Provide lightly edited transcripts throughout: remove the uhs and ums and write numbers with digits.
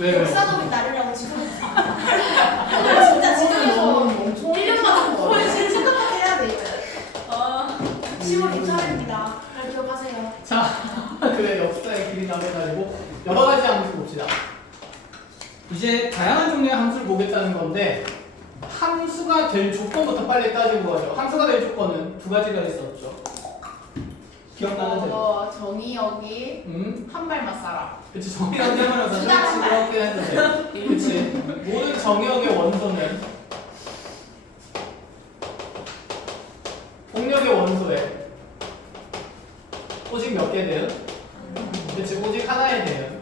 왜? 역사적인 날이라고 지금. 진짜 지금에서 1년마다 거의 제일 생각하게 해야 돼. 10월 24일입니다. 잘 기억하세요. 자, 그래 역사의 길이 남은 날이고 여러 가지 함수 봅시다. 이제 다양한 종류의 함수를 보겠다는 건데 함수가 될 조건부터 빨리 따지고 가죠. 함수가 될 조건은 두 가지가 있었죠. 기억나는데? 정의역이 한 발만 쏴라. 그치, 정의역 때문에 이렇게 했는데 그치, 모든 정의역의 원소는 동력의 원소에 오직 몇 개 대응? 그치, 오직 하나의 대응.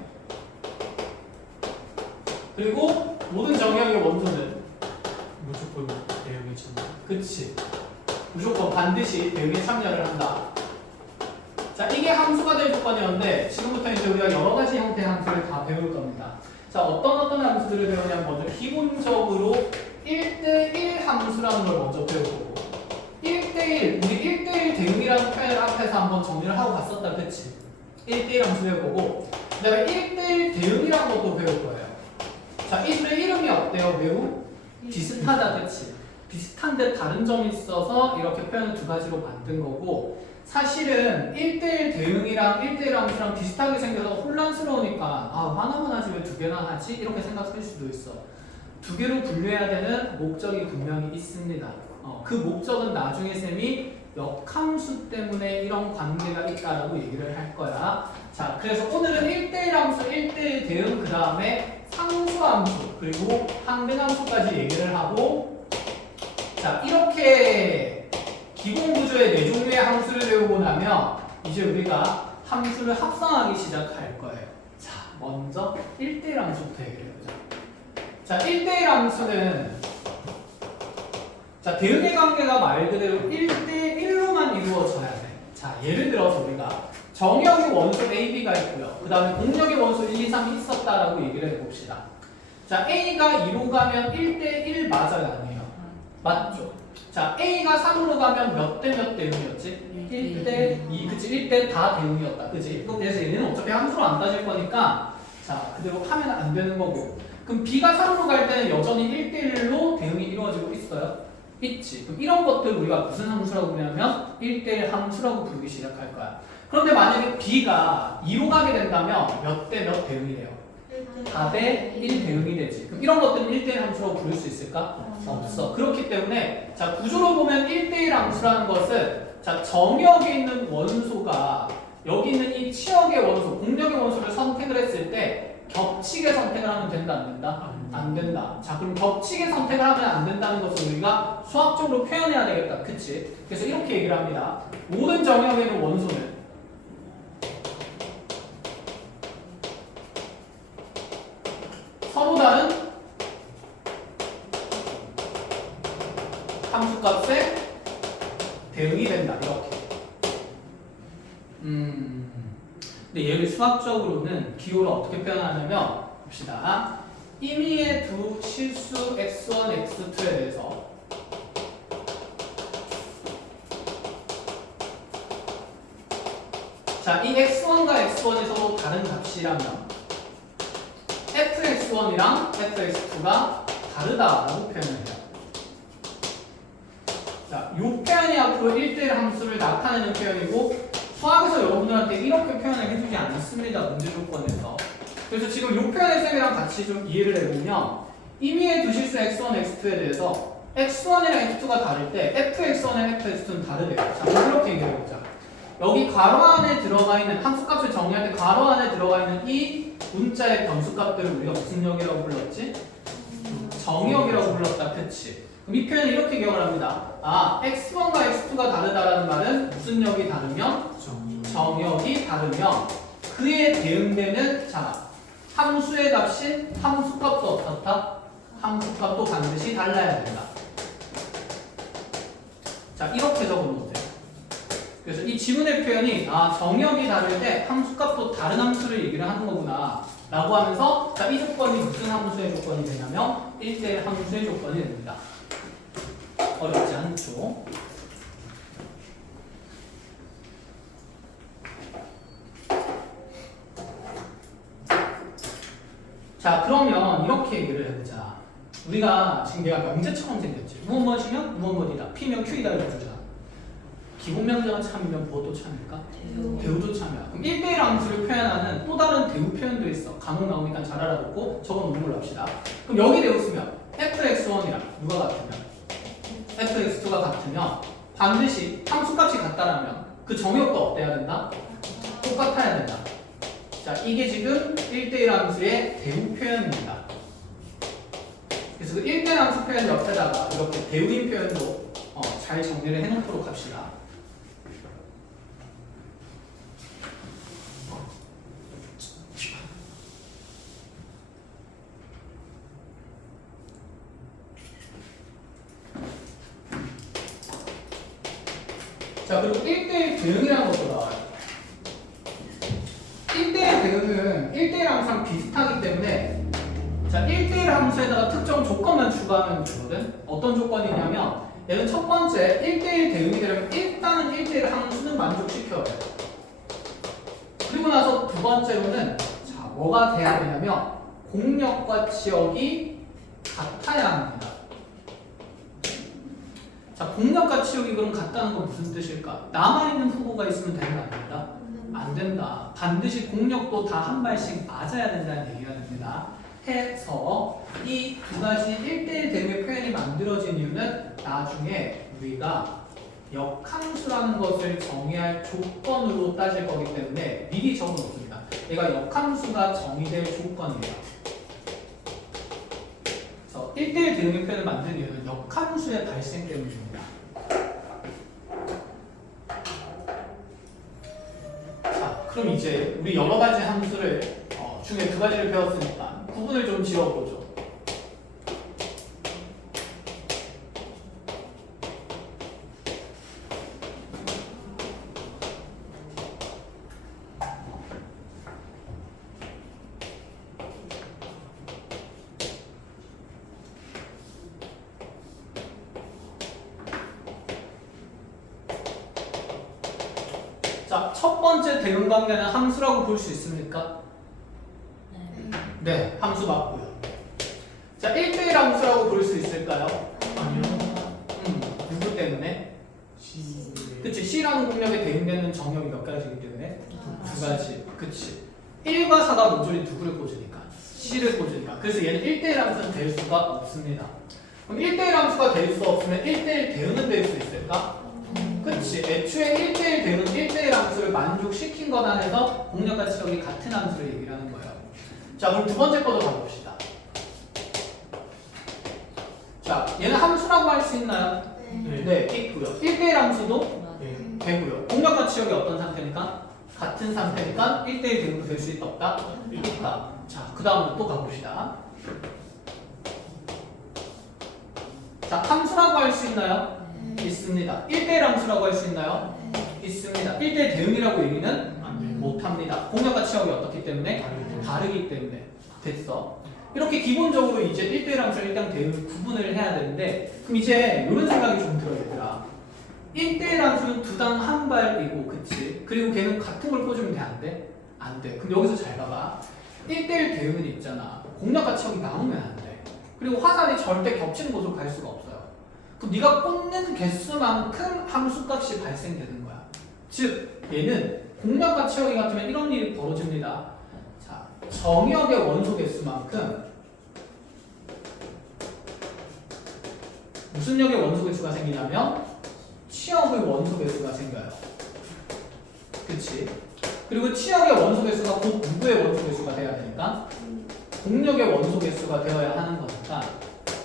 그리고 모든 정의역의 원소는 무조건 대응에 참여. 그치, 무조건 반드시 대응에 참여를 한다. 자, 이게 함수가 될 조건이었는데 지금부터 이제 우리가 여러 가지 형태의 함수를 다 배울 겁니다. 자, 어떤 함수들을 배우냐면 먼저 기본적으로 1대1 함수라는 걸 먼저 배울 거고 1대1, 우리 1대1 대응이라는 표현을 앞에서 한번 정리를 하고 갔었다, 그치? 1대1 함수 배울 거고 그 다음에 1대1 대응이라는 것도 배울 거예요. 자, 이 둘의 이름이 어때요? 매우 비슷하다, 그치? 비슷한데 다른 점이 있어서 이렇게 표현을 두 가지로 만든 거고 사실은 1대1 대응이랑 1대1 함수랑 비슷하게 생겨서 혼란스러우니까 하나만 하지 왜 두 개나 하지? 이렇게 생각할 수도 있어. 두 개로 분류해야 되는 목적이 분명히 있습니다. 그 목적은 나중에 쌤이 역함수 때문에 이런 관계가 있다라고 얘기를 할 거야. 자, 그래서 오늘은 1대1 함수, 1대1 대응, 그 다음에 상수함수, 그리고 항등함수까지 얘기를 하고 자, 이렇게 기본 구조의 네 종류의 함수를 배우고 나면 이제 우리가 함수를 합성하기 시작할 거예요. 자, 먼저 1대1 함수부터 얘기해보자. 자, 1대1 함수는 자, 대응의 관계가 말 그대로 1대1로만 이루어져야 돼. 자, 예를 들어서 우리가 정역의 원소 A, B가 있고요. 그 다음에 공역의 원소 1, 2, 3이 있었다라고 얘기를 해봅시다. 자, A가 2로 가면 1대1 맞아요, 아니에요? 맞죠? 자, A가 3으로 가면 몇 대 몇 대응이었지? 1대2, 그치? 1대 다 대응이었다, 그치? 그래서 얘는 어차피 함수로 안 따질 거니까 자, 그대로 하면 안 되는 거고 그럼 B가 3으로 갈 때는 여전히 1대1로 대응이 이루어지고 있어요? 있지. 그럼 이런 것들 우리가 무슨 함수라고 부르냐면 1대1 함수라고 부르기 시작할 거야. 그런데 만약에 B가 2로 가게 된다면 몇 대 몇 대응이 돼요? 4대 1 대응이 되지. 그럼 이런 것들은 1대1 함수라고 부를 수 있을까? 없어. 그렇기 때문에 자, 구조로 보면 1대1 함수라는 것은 자, 정역에 있는 원소가 여기 있는 이 치역의 원소, 공역의 원소를 선택을 했을 때 겹치게 선택을 하면 된다, 안 된다? 안 된다. 자, 그럼 겹치게 선택을 하면 안 된다는 것을 우리가 수학적으로 표현해야 되겠다. 그치? 그래서 이렇게 얘기를 합니다. 모든 정역에 있는 원소는 서로 다른 함수값에 대응이 된다. 이렇게. 근데 얘를 수학적으로는 기호를 어떻게 표현하냐면 봅시다. 임의의 두 실수 x1, x2에 대해서 자, 이 x1과 x1이 서로 다른 값이라면 fx1이랑 fx2가 다르다라고 표현을 해요. 자, 이 표현이 앞으로 1대1 함수를 나타내는 표현이고 수학에서 여러분들한테 이렇게 표현을 해주지 않습니다. 문제 조건에서. 그래서 지금 이 표현의 셈이랑 같이 좀 이해를 해보면 임의의 두 실수 x1, x2에 대해서 x1이랑 x2가 다를 때 fx1과 fx2는 다르대요. 자, 이렇게 얘기해보자. 여기 괄호 안에 들어가 있는 함수값을 정리할 때 괄호 안에 들어가 있는 이 문자의 변수값들을 우리가 무슨 역이라고 불렀지? 정역이라고 불렀다. 그치? 그럼 이 표현을 이렇게 기억을 합니다. x1과 x2가 다르다라는 말은 무슨 역이 다르면? 정역이 다르면 그에 대응되는 자, 함수의 값인 함수값도 어떻다? 함수값도 반드시 달라야 된다. 자, 이렇게 적어놓으세요. 그래서 이 지문의 표현이 정역이 다를 때 함수값도 다른 함수를 얘기를 하는 거구나 라고 하면서 자, 이 조건이 무슨 함수의 조건이 되냐면 1대1 함수의 조건이 됩니다. 어렵지 않죠? 자, 자, 그러면 이렇게 얘기를 해보자. 우리가 지금 얘가 명제처럼 생겼지. 무엇이면 무엇이다. P면 Q이다 이렇게 주잖아. 기본 명제가 참이면 무엇도 참일까? 대우도 참이야. 그럼 1대1 함수를 표현하는 또 다른 대우 표현도 있어. 간혹 나오니까 잘 알아듣고 적어 놓은 걸로 합시다. 그럼 여기 대우 쓰면 fx1이랑 누가 같으면 fx2가 같으면 반드시 함수값이 같다라면 그 정의역도 어때야 된다? 똑같아야 된다. 자, 이게 지금 1대1 함수의 대우 표현입니다. 그래서 그 1대1 함수 표현 옆에다가 이렇게 대우인 표현도 잘 정리를 해놓도록 합시다. 자, 그리고 1대1 대응이라는 것도 나와요. 1대1 대응은 1대1 함수랑 비슷하기 때문에 자, 1대1 함수에다가 특정 조건만 추가하면 되거든. 어떤 조건이냐면 얘는 첫 번째 1대1 대응이 되려면 일단은 1대1 함수는 만족시켜야 돼. 그리고 나서 두 번째로는 자, 뭐가 돼야 되냐면 공역과 치역이 같아야 합니다. 자, 공역과 치역이 그럼 같다는 건 무슨 뜻일까? 남아있는 후보가 있으면 된다, 안 된다? 안 된다. 반드시 공역도 다 한 발씩 맞아야 된다는 얘기가 됩니다. 해서 이 두 가지 1대1 대응의 표현이 만들어진 이유는 나중에 우리가 역함수라는 것을 정의할 조건으로 따질 거기 때문에 미리 적어놓습니다. 얘가 역함수가 정의될 조건이에요. 그래서 1대1 대응의 표현을 만든 이유는 역함수의 발생 때문입니다. 자, 그럼 이제 우리 여러 가지 함수를 중에 두 가지를 배웠으니까 구분을 좀 지어보죠. 자, 첫 번째 대응 관계는 함수라고 볼 수 있습니까? 네, 함수 맞고요. 자, 1대1 함수라고 볼 수 있을까요? 아니요. 누구 때문에? C. 그치, C라는 공역에 대응되는 정역이 몇 가지이기 때문에 두 가지. 그치. 1과 4가 모조리 누구를 꽂으니까? C를 꽂으니까. 그래서 얘는 1대1 함수는 될 수가 없습니다. 그럼 1대1 함수가 될 수 없으면 1대1 대응은 될 수 있을까? 그치. 애초에 1대1 대응은 1대1 함수를 만족시킨 것 안에서 공역과 치역이 같은 함수를 얘기를 하는 거예요. 자, 그럼 두 번째 거도 가봅시다. 자, 얘는 함수라고 할 수 있나요? 네, 있고요. 1대1 함수도 네. 되고요. 공역과 치역이 어떤 상태니까? 같은 상태니까 1대1 대응도 될 수 있다 없다? 있다. 자, 그 다음으로 또 가봅시다. 자, 함수라고 할 수 있나요? 있습니다. 1대1 함수라고 할 수 있나요? 있습니다. 1대1 대응이라고 얘기는 안 돼요. 못합니다. 공역과 치역이 어떻기 때문에? 다르기 때문에. 됐어. 이렇게 기본적으로 이제 1대1 함수랑 1대1 대응을 구분을 해야 되는데, 그럼 이제 이런 생각이 좀 들어요, 얘들아. 1대1 함수는 두당 한 발이고, 그치? 그리고 걔는 같은 걸 꽂으면 돼, 안 돼? 안 돼. 그럼 여기서 잘 봐봐. 1대1 대응은 있잖아. 공역과 치역이 나오면 안 돼. 그리고 화살이 절대 겹치는 곳으로 갈 수가 없어요. 그럼 네가 꽂는 개수만큼 함수값이 발생되는 거야. 즉, 얘는 공역과 치역이 같으면 이런 일이 벌어집니다. 자, 정역의 원소 개수만큼 무슨 역의 원소 개수가 생기냐면 치역의 원소 개수가 생겨요. 그치? 그리고 치역의 원소 개수가 곧 누구의 원소 개수가 돼야 되니까? 공역의 원소 개수가 되어야 하는 거니까.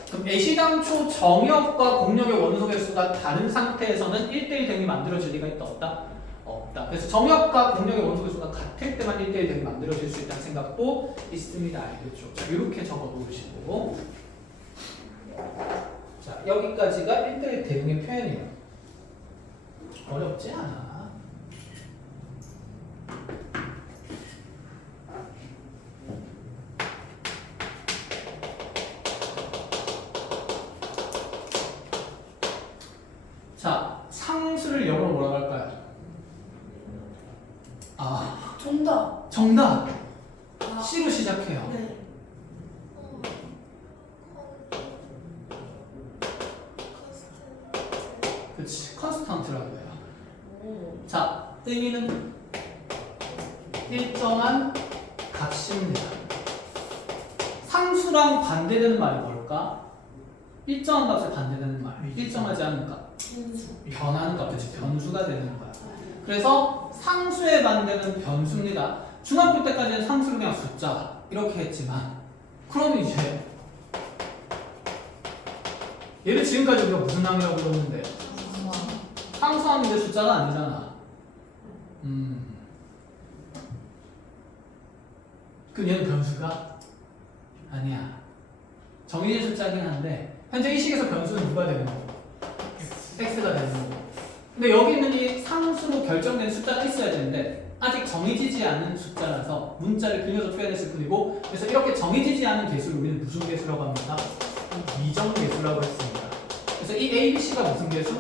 그럼 애시당초 정역과 공역의 원소 개수가 다른 상태에서는 1대1 대응이 만들어질 리가 있다 없다? 없다. 그래서 정역과 공역의 원소 개수가 같을 때만 1대1 대응이 만들어질 수 있다는 생각도 있습니다. 알겠죠? 자, 이렇게 적어 놓으시고, 자, 여기까지가 1대1 대응의 표현이에요. 어렵지 않아. 자, 상수를 영어로 뭐라고 할까요? 정답. 정답! 아, C로 시작해요. 네. 자, 의미는 일정한 값입니다. 상수랑 반대되는 말이 뭘까? 일정한 값에 반대되는 말. 일정하지 않은 값. 변하는 값, 그치? 변수가 되는 거야. 그래서 상수에 반대는 변수입니다. 중학교 때까지는 상수를 그냥 숫자 이렇게 했지만 그럼 이제 얘를 지금까지 우리가 무슨 항이라고 그러는데 상수항인데 숫자가 아니잖아. 그럼 얘는 변수가 아니야. 정해진 숫자긴 한데 현재 이 식에서 변수는 누가 되는 거고? x가 되는 거고. 근데 여기 있는 이 상수로 결정된 숫자가 있어야 되는데 아직 정해지지 않은 숫자라서 문자를 빌려서 표현했을 뿐이고, 그래서 이렇게 정해지지 않은 개수를 우리는 무슨 개수라고 합니까? 이정개수라고 했습니다. 그래서 이 a, b, c가 무슨 개수?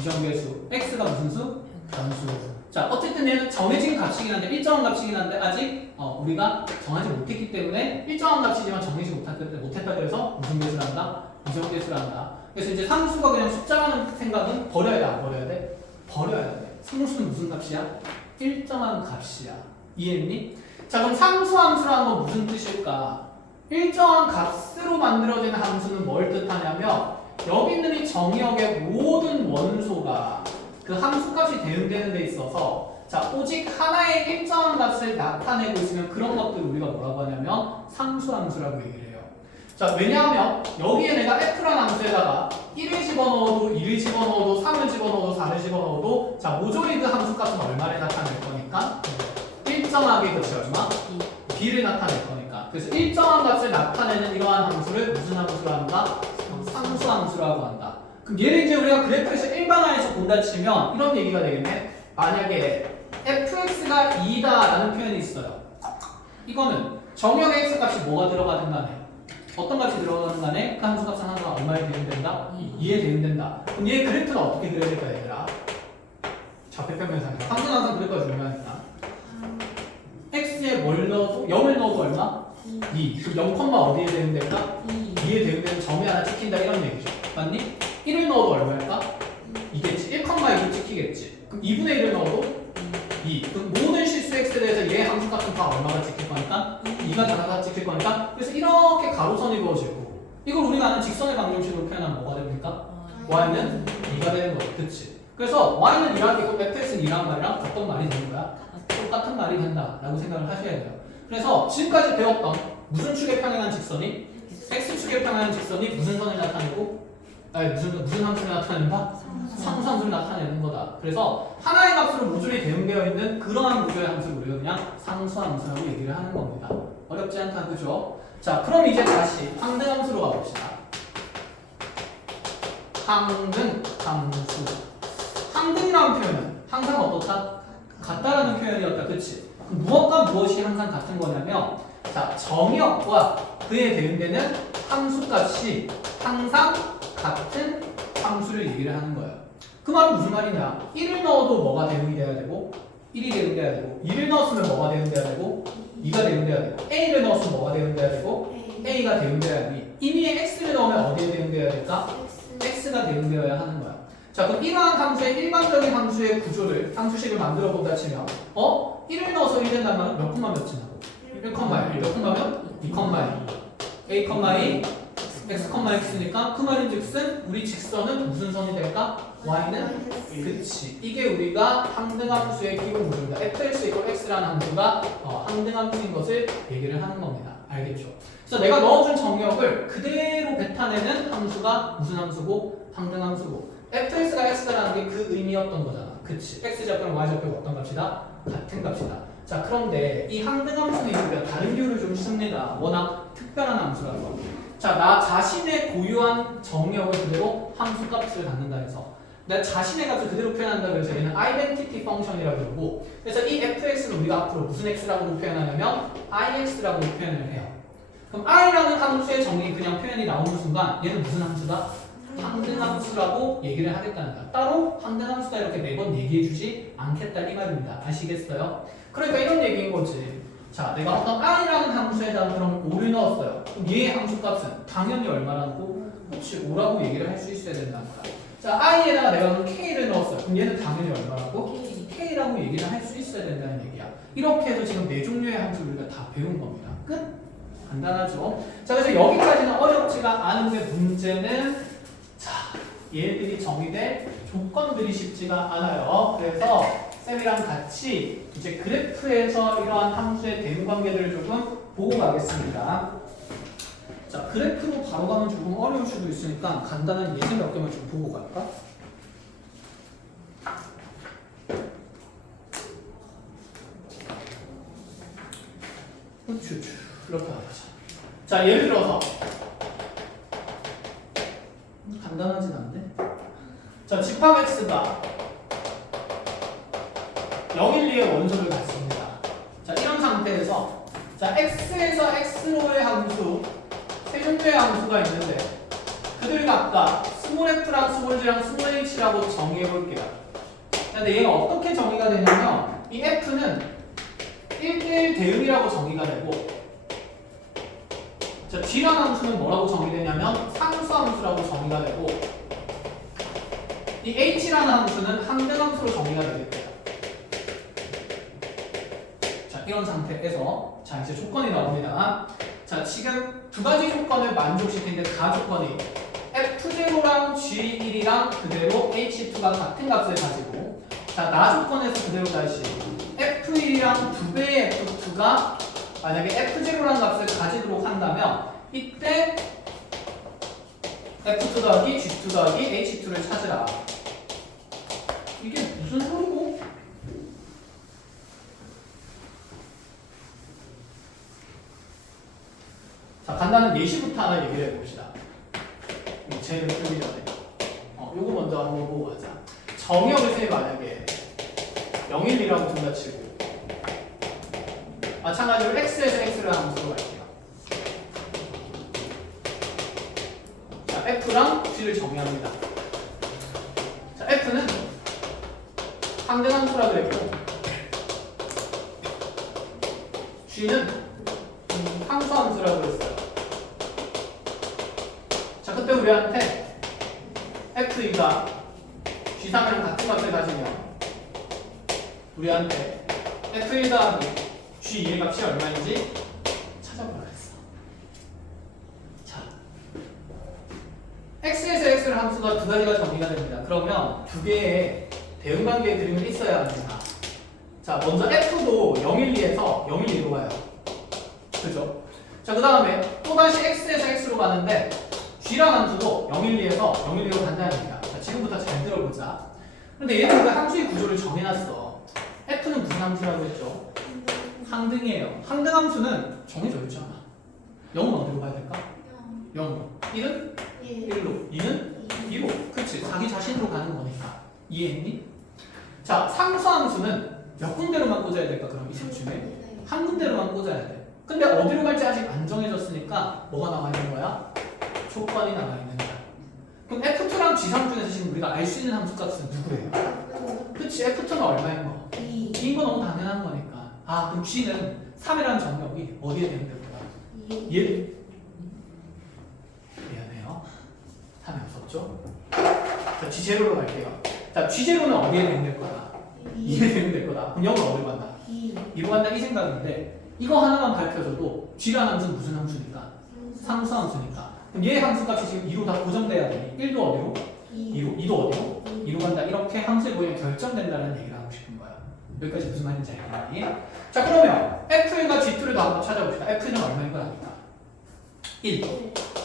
이정개수. x가 무슨 수? 변수. 자, 어쨌든 얘는 정해진 값이긴 한데 일정한 값이긴 한데 아직 우리가 정하지 못했기 때문에 일정한 값이지만 정해지 못했다 그래서 무슨 개수를 한다? 이정개수를 한다. 그래서 이제 상수가 그냥 숫자라는 생각은 버려야 돼, 안 버려야 돼? 버려야 돼. 상수는 무슨 값이야? 일정한 값이야. 이해했니? 자, 그럼 상수함수라는 건 무슨 뜻일까? 일정한 값으로 만들어진 함수는 뭘 뜻하냐면 여기 있는 이 정의역의 모든 원소가 그 함수값이 대응되는 데 있어서 자, 오직 하나의 일정한 값을 나타내고 있으면 그런 것들을 우리가 뭐라고 하냐면 상수함수라고 얘기를 해요. 자, 왜냐하면 여기에 내가 f라는 함수에다가 1을 집어넣어도 2를 집어넣어도 3을 집어넣어도 4를 집어넣어도 자, 모조리 그 함수값은 얼마를 나타낼 거니까? 일정하게 그치 얼마? b를 나타낼 거니까. 그래서 일정한 값을 나타내는 이러한 함수를 무슨 함수로 한다? 상수함수라고 한다. 그럼 얘를 이제 우리가 그래프에서 일반화해서 본다 치면 이런 얘기가 되겠네. 만약에 fx가 2다 라는 표현이 있어요. 이거는 정역의 x 값이 뭐가 들어가든 간에 어떤 값이 들어가든 간에 그 함수 값은 항상 얼마에 대응된다? 2에 대응된다. 그럼 얘 그래프는 어떻게 그려야 될까 얘들아? 좌표평면상이야. 항상 그래프가 중요하니까 x에 뭘 넣어도 0을 넣어도 얼마? 2. 그럼 0, 어디에 대응될까? 2에 대응되는 점이 하나 찍힌다 이런 얘기죠. 맞니? 1을 넣어도 얼마일까? 2겠지. 1,2를 찍히겠지. 그럼 2분의 1을 넣어도 2. 그럼 모든 실수 x에 대해서 얘 함수값은 다 얼마가 찍힐 거니까? 2가 다 찍힐 거니까. 그래서 이렇게 가로선이 그어질 거고. 이걸 우리가 아는 직선의 방정식으로 표현하면 뭐가 됩니까? y는 2가 되는 거지. 그치? 그래서 y는 2라는 게 있고 fx는 2라는 말이랑 어떤 말이 되는 거야? 똑같은 말이 된다 라고 생각을 하셔야 돼요. 그래서 지금까지 배웠던 무슨 축에 평행한 직선이 x축에 평행한 직선이 무슨 선을 나타내고 무슨 함수를 나타낸다? 상수함수를 나타내는 거다. 그래서 하나의 값으로 모듈이 대응되어 있는 그러한 구조의 함수를 우리가 그냥 상수함수라고 얘기를 하는 겁니다. 어렵지 않다, 그죠? 자, 그럼 이제 다시 항등함수로 가봅시다. 항등함수. 항등이라는 표현은 항상 어떻다? 같다라는 표현이었다, 그치? 무엇과 무엇이 항상 같은 거냐면 자, 정역과 그에 대응되는 함수값이 항상 같은 함수를 얘기를 하는 거예요. 그 말은 무슨 말이냐? 1을 넣어도 뭐가 대응이 돼야 되고 1이 대응돼야 되고 2를 넣었으면 뭐가 대응돼야 되고 2가 대응돼야 되고 a를 넣었으면 뭐가 대응돼야 되고 a가 대응돼야 되니 이미 x를 넣으면 어디에 대응돼야 될까? x가 대응되어야 하는 거야. 자, 그럼 이러한 함수의 일반적인 함수의 구조를 함수식을 만들어 본다 치면 1을 넣어서 1 된다는 말은 몇 콤마 몇이 나고 1,1 몇 콤마면 2,2 a, x, x니까 그 말인즉슨 우리 직선은 무슨 선이 될까? y는 그치. 이게 우리가 항등함수의 기본 구조입니다. fx = x라는 함수가 항등함수인 것을 얘기를 하는 겁니다. 알겠죠? 그래서 내가 넣어준 정역을 그대로 뱉어내는 함수가 무슨 함수고? 항등함수고 fx가 x다라는 게 그 의미였던 거잖아. 그치? x좌표랑 y좌표가 어떤 값이다? 같은 값이다. 자, 그런데 이 항등함수는 우리가 다른 비율을 좀 씁니다. 워낙 특별한 함수라서. 자, 나 자신의 고유한 정역을 그대로 함수값을 갖는다 해서 내 자신의 값을 그대로 표현한다 그래서 얘는 아이덴티티 펑션이라고 그러고 그래서 이 fx는 우리가 앞으로 무슨 x라고 표현하냐면 ix라고 표현을 해요. 그럼 i라는 함수의 정의 그냥 표현이 나오는 순간 얘는 무슨 함수다? 항등함수라고 얘기를 하겠다는 거야. 따로 항등함수다 이렇게 매번 얘기해주지 않겠다 이 말입니다. 아시겠어요? 그러니까 이런 얘기인 거지. 자, 내가 어떤 i라는 함수에다가 그럼 5를 넣었어요. 그럼 얘의 함수값은 당연히 얼마라고? 혹시 5라고 얘기를 할 수 있어야 된다는 거야. 자, i에다가 내가 그럼 k를 넣었어요. 그럼 얘는 당연히 얼마라고? K라고 얘기를 할 수 있어야 된다는 얘기야. 이렇게 해서 지금 네 종류의 함수를 우리가 다 배운 겁니다. 끝? 간단하죠? 자, 그래서 여기까지는 어렵지가 않은데 문제는 자, 얘들이 정의될 조건들이 쉽지가 않아요. 그래서 쌤이랑 같이 이제 그래프에서 이러한 함수의 대응 관계들을 조금 보고 가겠습니다. 자, 그래프로 바로 가면 조금 어려울 수도 있으니까 간단한 예제 몇 개만 좀 보고 갈까? 이렇게 나가자. 자, 예를 들어서 간단하진 않네. 자, 집합 x가 0, 1, 2의 원소를 갖습니다. 자, 이런 상태에서 자, x에서 x로의 함수 세 종류의 함수가 있는데 그들 각각 스몰 f랑 스몰 g랑 스몰 h라고 정의해 볼게요. 근데 얘가 어떻게 정의가 되냐면 이 f는 1대1 대응이라고 정의가 되고 자, g라는 함수는 뭐라고 정의되냐면 상수함수라고 정의가 되고 이 h라는 함수는 항등함수로 정의가 되겠대요. 자, 이런 상태에서 자, 이제 조건이 나옵니다. 자, 지금 두 가지 조건을 만족시키는데 그 조건이 F0랑 G1이랑 그대로 H2가 같은 값을 가지고 자, 나 조건에서 그대로 다시 F1이랑 두 배의 F2가 만약에 F0라는 값을 가지도록 한다면 이때 F2 더하기 G2 더하기 H2를 찾으라. 이게 무슨 소리고? 자, 간단한 예시부터 하나 얘기를 해봅시다. 제일 풀기 전에. 요거 먼저 한번 보고 가자. 정의역을 세 만약에 0, 1, 2라고 둔다 치고 마찬가지로 x에서 x를 함수로 갈게요. 자, f랑 g를 정의합니다. 자, f는 항등함수라 그랬고 g는 항수함수라고 그랬어요. 자, 그때 우리한테 f2가 g3이랑 같은 값을 가지면 우리한테 f1 더하기 g2의 값이 얼마인지 찾아보라 했어. 자, x에서 x를 함수가 두 가지가 정의가 됩니다. 그러면 두 개의 대응관계의 그림이 있어야 합니다. 자, 먼저 f도 0, 1, 2에서 0, 1, 2로 가요. 그죠? 자, 그 다음에 또다시 x에서 x로 가는데 g라는 함수도 0, 1, 2에서 0, 1, 2로 간다는 얘기야. 자, 지금부터 잘 들어보자. 근데 얘는 그 함수의 구조를 정해놨어. f는 무슨 함수라고 했죠? 항등이에요. 항등함수는 정해져 있잖아. 0은 어디로 가야 될까? 0으로. 1은 1로. 2는 2로. 그치? 자기 자신으로 가는 거니까. 이해했니? 자, 상수함수는 몇 군데로만 꽂아야 될까? 그럼 이 셋 중에? 한 군데로만 꽂아야 돼. 근데 어디로 갈지 아직 안 정해졌으니까 뭐가 남아있는 거야? 조건이 남아있는 거야. 그럼 F2랑 G3 중에서 지금 우리가 알 수 있는 함수값은 누구예요? 그치? F2는 얼마인 거? 2인 거 너무 당연한 거니까. 아, 그럼 G는 3이라는 정력이 어디에 대응될 거야? 얘 미안해요. 3이 없었죠? 자, G0로 갈게요. 자, G0는 어디에 대응될 거야? 2에 대응될 거다. 그럼 0은 어디로 간다? 2로 간다 이 생각인데 이거 하나만 밝혀줘도 G라는 함수는 무슨 함수니까? 상수함수니까. 그럼 얘 함수값이 지금 2로 다 고정돼야 되니 1도 어디로? 2로. 2도 어디로? 2로 간다. 이렇게 함수에 보이면 결정된다는 얘기를 하고 싶은 거야. 여기까지 무슨 말인지 알겠니? 자, 그러면 F1과 G2를 더 한번 찾아봅시다. F1은 얼마인 걸 아니까? 1.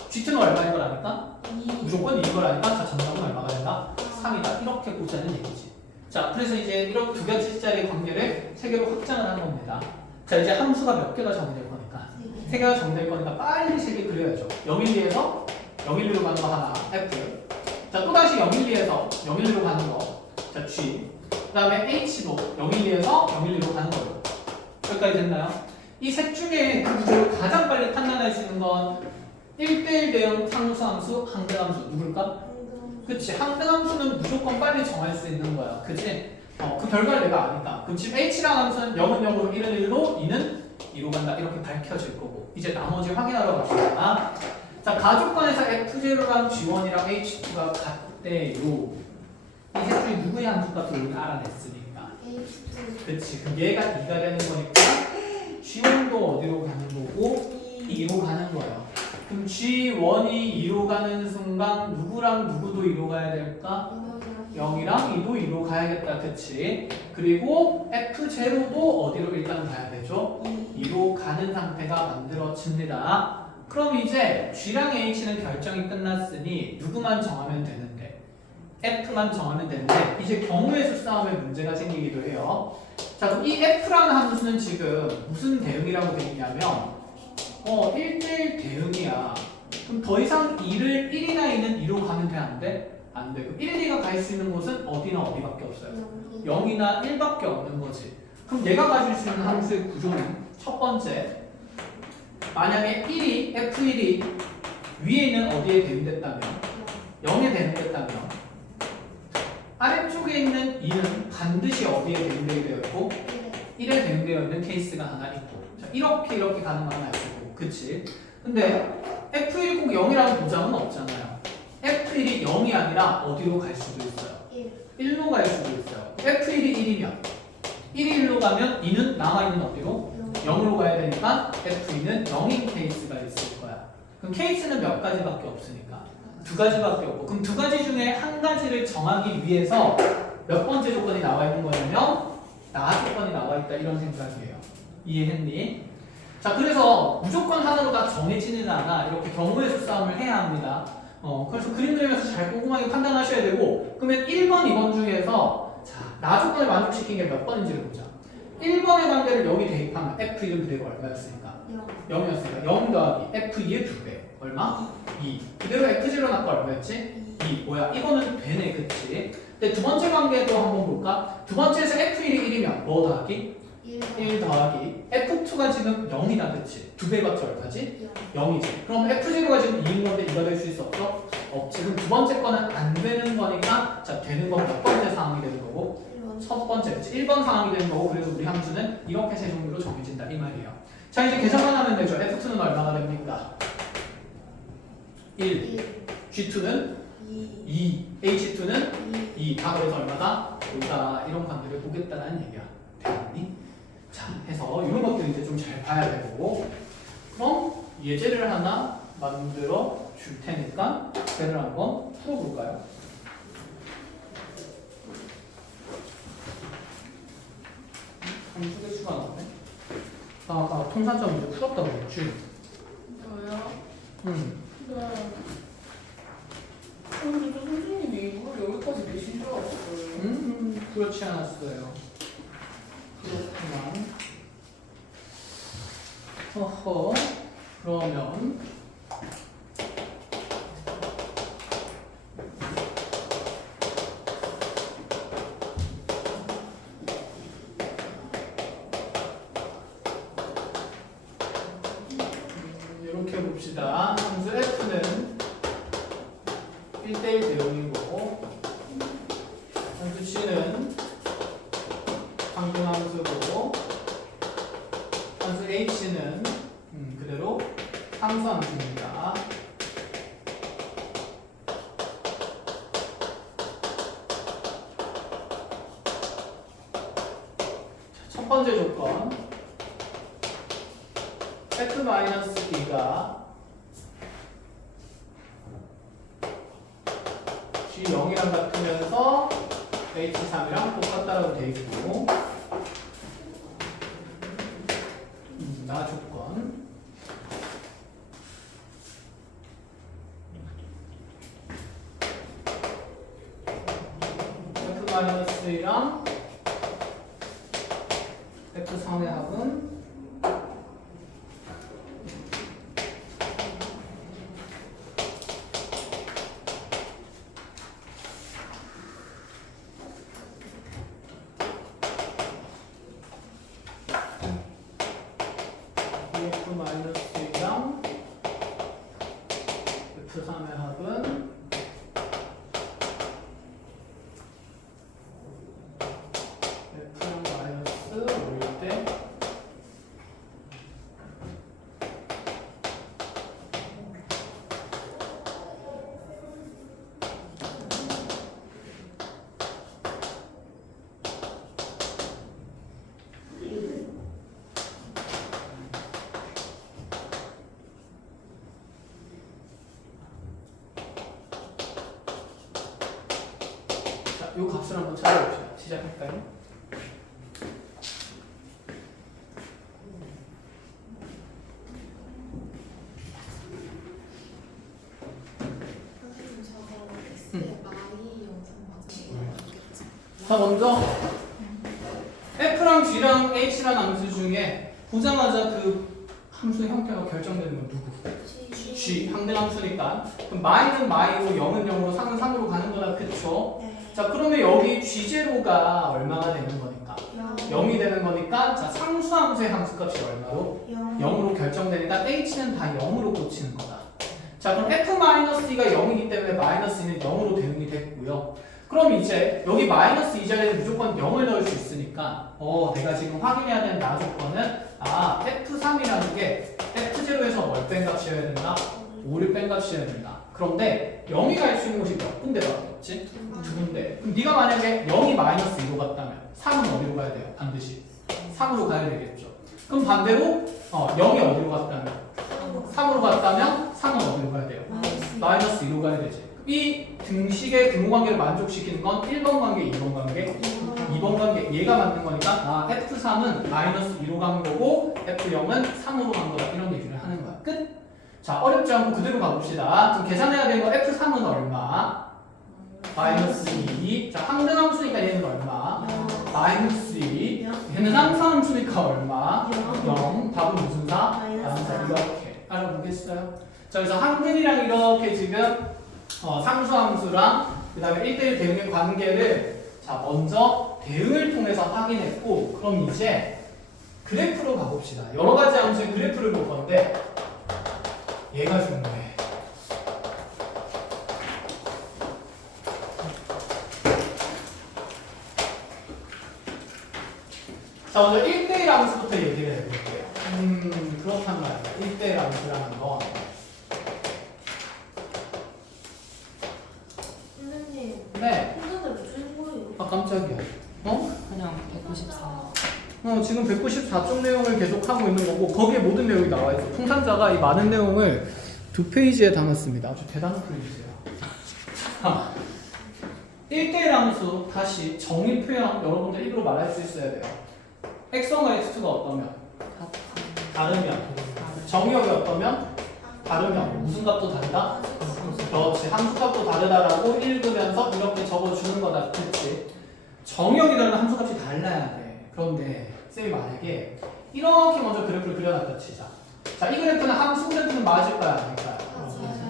G2는 얼마인 걸 아니까? 무조건 2인 걸 아니까? 자, 정답은 얼마가 된다? 3이다. 이렇게 보자는 얘기지. 자, 그래서 이제 이런 두 가지짜리 관계를 세 개로 확장을 한 겁니다. 자, 이제 함수가 몇 개가 정의될 거니까? 세 개가 정의될 거니까 빨리 세 개 그려야죠. 0, 1, 2에서 0, 1, 2로 가는 거 하나, F. 자, 또다시 0, 1, 2에서 0, 1, 2로 가는 거, 자, G. 그 다음에 H도 0, 1, 2에서 0, 1, 2로 가는 거예요. 여기까지 됐나요? 이 셋 중에 그 구조를 가장 빨리 판단할 수 있는 건 1대1 대응 상수함수, 항등함수 누굴까? 그치, 항등함수는 무조건 빨리 정할 수 있는 거야. 그치? 그 결과를 내가 아니까. 그럼 지금 H라는 함수는 0은 0으로 1은 1로 2는 2로 간다. 이렇게 밝혀질 거고. 이제 나머지 확인하러 갑시다. 자, 가족관에서 F0랑 G1이랑 H2가 같대요. 이 셋 중에 누구의 함수값을 우리가 알아냈으니까. 그치. 그럼 얘가 2가 되는 거니까 G1도 어디로 가는 거고 2로 가는 거예요. 그럼 G1이 2로 가는 순간 누구랑 누구도 2로 가야 될까? 0이랑 2도 2로 가야겠다. 그치? 그리고 F0도 어디로 일단 가야 되죠? 2로 가는 상태가 만들어집니다. 그럼 이제 G랑 H는 결정이 끝났으니 누구만 정하면 되는데 F만 정하면 되는데 이제 경우의 수 싸움에 문제가 생기기도 해요. 자, 그럼 이 F라는 함수는 지금 무슨 대응이라고 되어 있냐면 1대1 대응이야. 그럼 더 이상 2를 1이나 2는 2로 가면 돼? 안 돼? 안 돼. 그럼 1, 2가 갈 수 있는 곳은 어디나 어디밖에 없어요? 0이나 1밖에 없는 거지. 그럼 얘가 가질 수 있는 함수의 구조는 첫 번째, 만약에 1이 F1이 위에 있는 어디에 대응됐다면 0에 대응됐다면 아래쪽에 있는 2는 반드시 어디에 대응되어 있고 1에 대응되어 있는 케이스가 하나 있고 자, 이렇게 가는 거 하나 있고 그치? 근데 F1이 꼭 0이라는 보장은 없잖아요. F1이 0이 아니라 어디로 갈 수도 있어요. 1로 갈 수도 있어요. F1이 1이면 1이 1로 가면 2는 남아있는 어디로? 0으로 가야 되니까 F2는 0인 케이스가 있을 거야. 그럼 케이스는 몇 가지밖에 없으니까 두 가지밖에 없고 그럼 두 가지 중에 한 가지를 정하기 위해서 몇 번째 조건이 나와 있는 거냐면 나 조건이 나와 있다 이런 생각이에요. 이해했니? 자, 그래서 무조건 하나로 다 정해지는 않아. 이렇게 경우의 수 싸움을 해야 합니다. 그래서 그림 그리면서 잘 꼼꼼하게 판단하셔야 되고 그러면 1번, 2번 중에서 자, 나 조건을 만족시킨 게 몇 번인지를 보자. 1번의 관계를 여기 대입하면 F1은 그대로 얼마였으니까? 0이었으니까 0 더하기 F2의 2배 얼마? 2 그대로 F0 아까 얼마였지? 2 뭐야? 이거는 되네 그치? 근데 두 번째 관계도 한번 볼까? 두 번째에서 F1이 1이면 뭐 더하기? 1 더하기 F2가 지금 0이다 그치? 2배가 얼마지? 0이지 그럼 F0가 지금 2인 건데 2가 될 수 있어 없어? 없지 그럼 두 번째 거는 안 되는 거니까 자 되는 건 몇 번째 상황이 되는 거고? 첫 번째, 그치? 1번 상황이 되는 거고 그래서 우리 함수는 이렇게 세 종류로 정해진다 이 말이에요. 자 이제 계산만 하면 되죠. F2는 얼마나 됩니까? 1 G2는 2 H2는 2 다 그래서 얼마다? 보다 이런 관계를 보겠다는 얘기야. 되니? 자 해서 이런 것들 이제 좀 잘 봐야 되고 그럼 예제를 하나 만들어 줄 테니까 얘를 한번 풀어볼까요? 함수 개수가 나오네. 아까 통산점 문제 풀었다고 했지? 저요? 응. 네. 근데 저 선생님이 이걸 여기까지 내신 줄 알았어요. 그렇지 않았어요. 그렇구만. 허허. 그러면 이렇게 봅시다. 함수 F는 1대1 대응이고 함수 C는 상등함수고 함수 H는 그대로 상수함수입니다. 첫 번째 조건 F-B가 G0이랑 같으면서 H3이랑 똑같다라고 되어 있고 나 조건 F-E랑 F3의 합은 F-1이랑 F3의 합은 F랑 마이너스 올 때 이 값을 한번 찾아봅시다. 시작할까요? 선생님 저거 SMI 영상 맞아요? 자, 먼저 F랑 G랑 H란 함수 중에 보자마자 그 함수 형태가 결정되는 건 누구? G, 항등함수니까. 그럼 마이는 마이로 0은 0으로 3은 3으로 가는 거다. 그쵸? 네. 자, 그러면 여기 G0가 얼마가 되는 거니까? 0이 되는 거니까 자, 상수함수의 함수값이 얼마로? 0으로 결정되니까 H는 다 0으로 꽂히는 거다. 자, 그럼 F-E가 0이기 때문에 마이너스는 0으로 대응이 됐고요. 그럼 이제 여기 마이너스 이 자리에 무조건 0을 넣을 수 있으니까 내가 지금 확인해야 되는 나 조건은 F3이라는 게 F0에서 뭘 뺀 값이어야 된다? 5를 뺀 값이어야 된다. 그런데 0이 갈 수 있는 곳이 몇 군데밖에 없지? 두 군데. 그럼 네가 만약에 0이 마이너스 2로 갔다면 3은 어디로 가야 돼요? 반드시 3으로 가야 되겠죠. 그럼 반대로 0이 어디로 갔다면 3으로 갔다면 3은 어디로 가야 돼요? 마이너스 2로 가야 되지. 이 등식의 등호관계를 만족시키는 건 1번 관계, 2번 관계, 2번 관계. 얘가 맞는 거니까 F3은 마이너스 2로 간 거고 F0은 3으로 간 거다. 이런 얘기를 하는 거야. 끝? 자, 어렵지 않고 그대로 가봅시다. 지금 계산해야 되는 거 F3은 얼마? 마이너스 2. 자, 항등함수니까 얘는 얼마? 마이너스 2. 얘는 상수함수니까 얼마? 0. 답은 무슨 사? 마이너스 4. 이렇게 알아보겠어요? 자, 그래서 항등이랑 이렇게 지금 상수함수랑 그 다음에 1대1 대응의 관계를 자 먼저 대응을 통해서 확인했고 그럼 이제 그래프로 가봅시다. 여러 가지 함수의 그래프를 볼 건데 얘가 중요해. 자 먼저 1대1 함수부터 얘기를 해볼게요. 그렇단 말이야. 1대1 함수라는 건 선생님 네. 혼자대로 주는 거예요? 아 깜짝이야. 그냥 194. 지금 194쪽 내용을 계속 하고 있는 거고 거기에 모든 내용이 나와 있어. 풍산자가 이 많은 내용을 2페이지에 담았습니다. 아주 대단한 프로이세요. 1대1 함수 다시 정의 표현 여러분들 입으로 말할 수 있어야 돼요. x1과 x2가 어떠면? 다르면. 정의역이 어떠면? 다르면. 무슨 값도 다르다? 그렇지. 함수값도 다르다라고 읽으면서 이렇게 적어주는 거다. 그렇지. 정의역이 다르면 함수값이 달라야 돼. 그런데 쌤이 만약에 이렇게 먼저 그래프를 그려놨다 치자. 자, 이 그래프는 함수 그래프는 맞을까요? 아닐까요?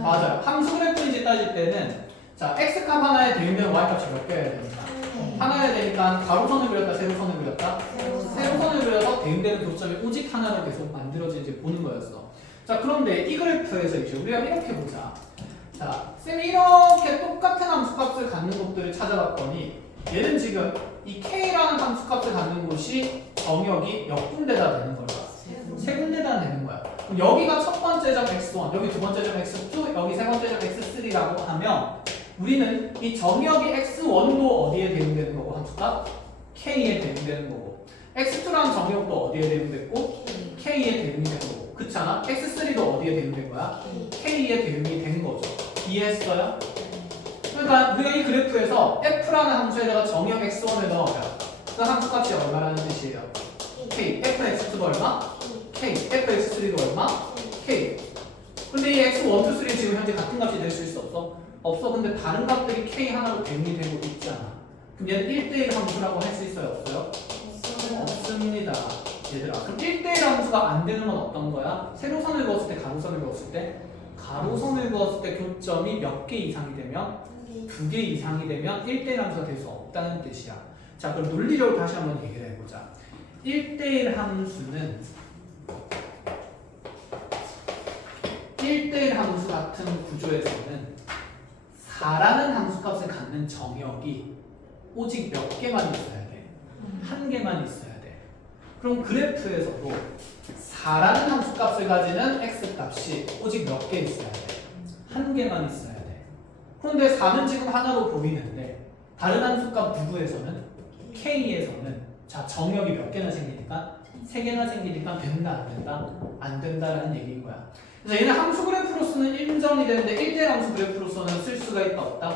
맞아요. 함수 그래프인지 따질 때는 자, x값 하나에 대응되는 y값이 몇 개여야 됩니까? 하나여야 되니까 가로선을 그렸다, 세로선을 그렸다? 세로선을 그려서 대응되는 교점이 오직 하나로 계속 만들어지는지 보는 거였어. 자, 그런데 이 그래프에서 이제 우리가 이렇게 보자. 자, 쌤이 이렇게 똑같은 함수값을 갖는 곳들을 찾아봤더니 얘는 지금 이 k라는 함수값을 갖는 곳이 정역이 몇 군데다 되는 걸까? 세 군데다 되는 거야. 그럼 여기가 첫 번째 점 x1, 여기 두 번째 점 x2, 여기 세 번째 점 x3라고 하면 우리는 이 정역이 x1도 어디에 대응되는 거고 함수값? k에 대응되는 거고 x2라는 정역도 어디에 대응됐고? k에 대응이 된 거고 그렇잖아? x3도 어디에 대응된 거야? k에 대응이 된 거죠. 이해했어요? 그러니까 우리가 이 그래프에서 f라는 함수에다가 정역 x1을 넣으면 그 함수값이 얼마라는 뜻이에요? k, fx가 얼마? k, fx3도 얼마? k. 근데 이 x1, 2, 3 지금 현재 같은 값이 될 수 있어 없어? 없어. 근데 다른 값들이 k 하나로 대응이 되고 있잖아. 그럼 얘는 1대1 함수라고 할 수 있어요? 없어요? 없습니다. 얘들아. 그럼 1대1 함수가 안 되는 건 어떤 거야? 세로선을 그었을 때, 가로선을 그었을 때? 가로선을 그었을 때 교점이 몇 개 이상이 되면? 2개 이상이 되면 1대1 함수가 될 수 없다는 뜻이야. 자, 그럼 논리적으로 다시 한번 얘기를 해보자. 1대1 함수는 1대1 함수 같은 구조에서는 4라는 함수값을 갖는 정역이 오직 몇 개만 있어야 돼? 한 개만 있어야 돼. 그럼 그래프에서도 4라는 함수값을 가지는 x값이 오직 몇 개 있어야 돼? 한 개만 있어야 돼. 그런데 4는 지금 하나로 보이는데 다른 함수값 누구에서는? k에서는 자 정역이 몇 개나 생기니까? 3개나 생기니까 된다 안 된다? 안 된다라는 얘기인 거야. 그래서 얘는 함수 그래프로서는 인정이 되는데 1대1 함수 그래프로서는 쓸 수가 있다 없다?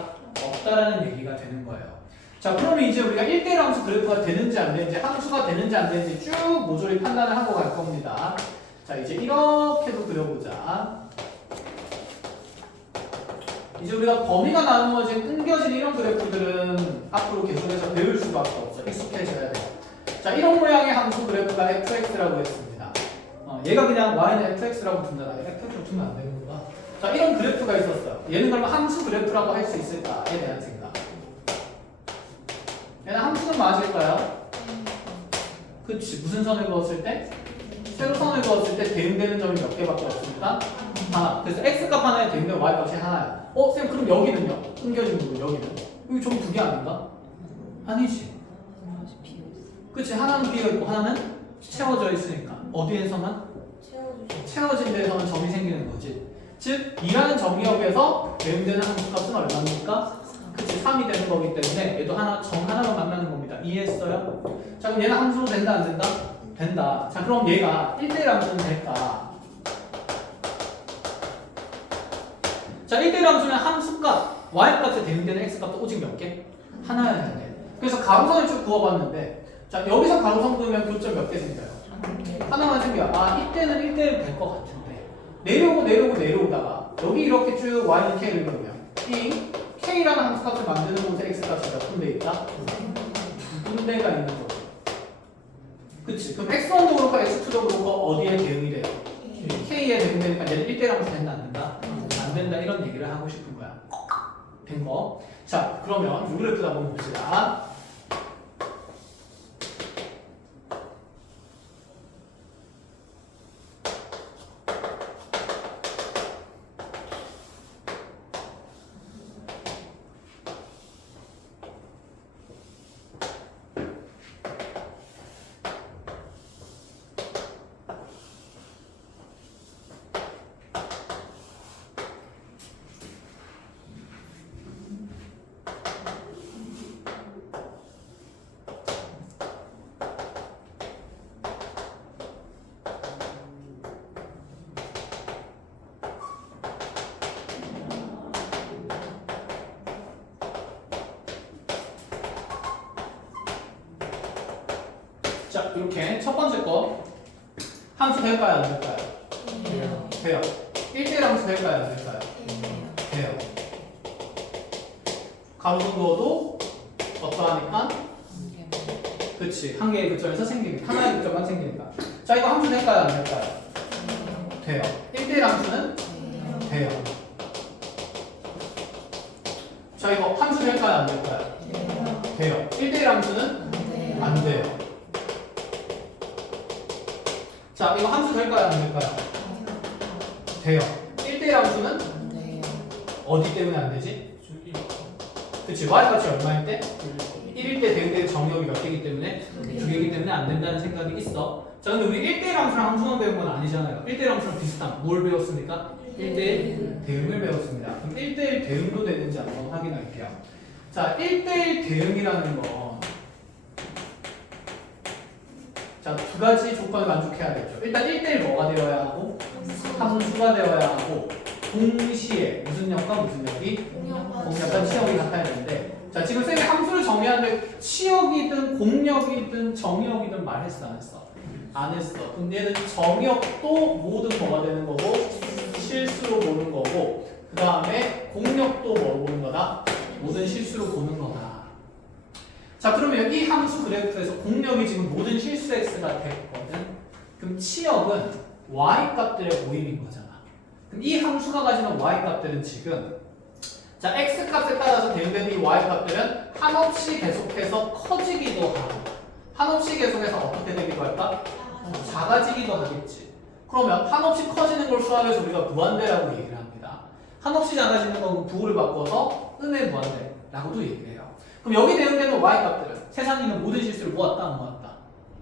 없다라는 얘기가 되는 거예요. 자, 그러면 이제 우리가 1대1 함수 그래프가 되는지 안 되는지, 함수가 되는지 안 되는지 쭉 모조리 판단을 하고 갈 겁니다. 자, 이제 이렇게도 그려보자. 이제 우리가 범위가 나누어진 끊겨진 이런 그래프들은 앞으로 계속해서 배울 수밖에 없어. 익숙해져야 돼. 자, 이런 모양의 함수 그래프가 fx라고 했습니다. 얘가 그냥 y는 fx라고 둔다. fx로 두면 안 되는 거다. 자, 이런 그래프가 있었어요. 얘는 그러면 함수 그래프라고 할 수 있을까에 대한 생각. 얘는 함수는 맞을까요? 그치. 무슨 선을 그었을 때? 세로선을 그었을 때 대응되는 점이 몇 개밖에 없으니까 하나. 그래서 x값 하나에 대응되는 y값이 하나야. 쌤 그럼 여기는요? 끊겨진 부분 여기는? 여기 좀 두 개 아닌가? 아니지. 그치. 하나는 비어있고 하나는 채워져 있으니까 어디에서만? 채워진 데에서는 점이 생기는 거지. 즉 2라는 정의역에서 대응되는 함수값은 얼마입니까? 그치. 3이 되는 거기 때문에 얘도 정 하나만 만나는 겁니다. 이해했어요? 자, 그럼 얘는 함수로 된다 안 된다? 된다. 자, 그럼 얘가 1대1 함수는 될까? 자, 1대1 함수는 함수값 y값에 대응되는 x값도 오직 몇 개? 하나여야 돼. 그래서 가로선을 쭉 그어봤는데, 자, 여기서 가로선 그으면 교점 몇 개 생겨요? 하나만 생겨요. 이때는 1대1 될 것 같은데 내려오다가 여기 이렇게 쭉 y는 k를 그으면 이 k라는 함수값을 만드는 곳에 x값이 몇 군데 있다? 두 군데가 있는 거죠. 그치? 그럼 x1도 그렇고 x2도 그렇고 어디에 대응이 돼요? k에 대응되니까 얘는 1대1 함수 된다 안 된다? 안 된다 이런 얘기를 하고 싶은 거야. 된 거. 자, 그러면 이 그래프도 한번 봅시다. 자, 이렇게 첫 번째 거 함수 될까요? 안 될까요? 돼요. 1대1 함수 될까요? 안 될까요? 돼요. 가로선 그어도 어떠하니까? 그치. 한 개의 교점에서 생기니까. 하나의 교점만 생기니까. 자, 이거 함수 될까요? 안 될까요? 돼요. 1대1 함수는? 돼요. 자, 이거 함수 될까요? 안 될까요? 돼요. 1대1 함수는? 안 돼요. 자, 이거 함수 될까요? 안 될까요? 돼요. 1대1 함수는? 어디 때문에 안 되지? 그치. y값이 얼마일 때? 1일 때 대응되는 정의역이 몇 개이기 때문에? 두 개이기 때문에 안 된다는 생각이 있어. 자, 근데 우리 1대1 함수랑 함수만 배운 건 아니잖아요. 1대1 함수랑 비슷한 뭘 배웠습니까? 1대1 대응을 배웠습니다. 그럼 1대1 대응도 되는지 한번 확인할게요. 자, 1대1 대응이라는 건 자, 두 가지 조건을 만족해야겠죠. 일단 1대1 뭐가 되어야 하고 함수가 되어야 하고 동시에 무슨 역과 무슨 역이 공역과 치역이 같아야 되는데 자, 지금 쌤이 함수를 정의하는데 치역이든 공역이든 정역이든 말했어 안 했어? 안 했어. 그럼 얘는 정역도 모든 뭐가 되는 거고 실수로 보는 거고 그 다음에 공역도 뭐 보는 거다? 모든 실수로 보는 거다. 자, 그러면 이 함수 그래프에서 공역이 지금 모든 실수 x가 됐거든. 그럼 치역은 y 값들의 모임인 거잖아. 그럼 이 함수가 가지는 y 값들은 지금 자, x 값에 따라서 대응되는 이 y 값들은 한없이 계속해서 커지기도 하고 한없이 계속해서 어떻게 되기도 할까? 작아지기도 하겠지. 그러면 한없이 커지는 걸 수학해서 우리가 무한대라고 얘기를 합니다. 한없이 작아지는 건 부호를 바꿔서 음의 무한대라고도 얘기를 해요. 그럼 여기 대응되는 y값들은 세상에 있는 모든 실수를 모았다 안 모았다?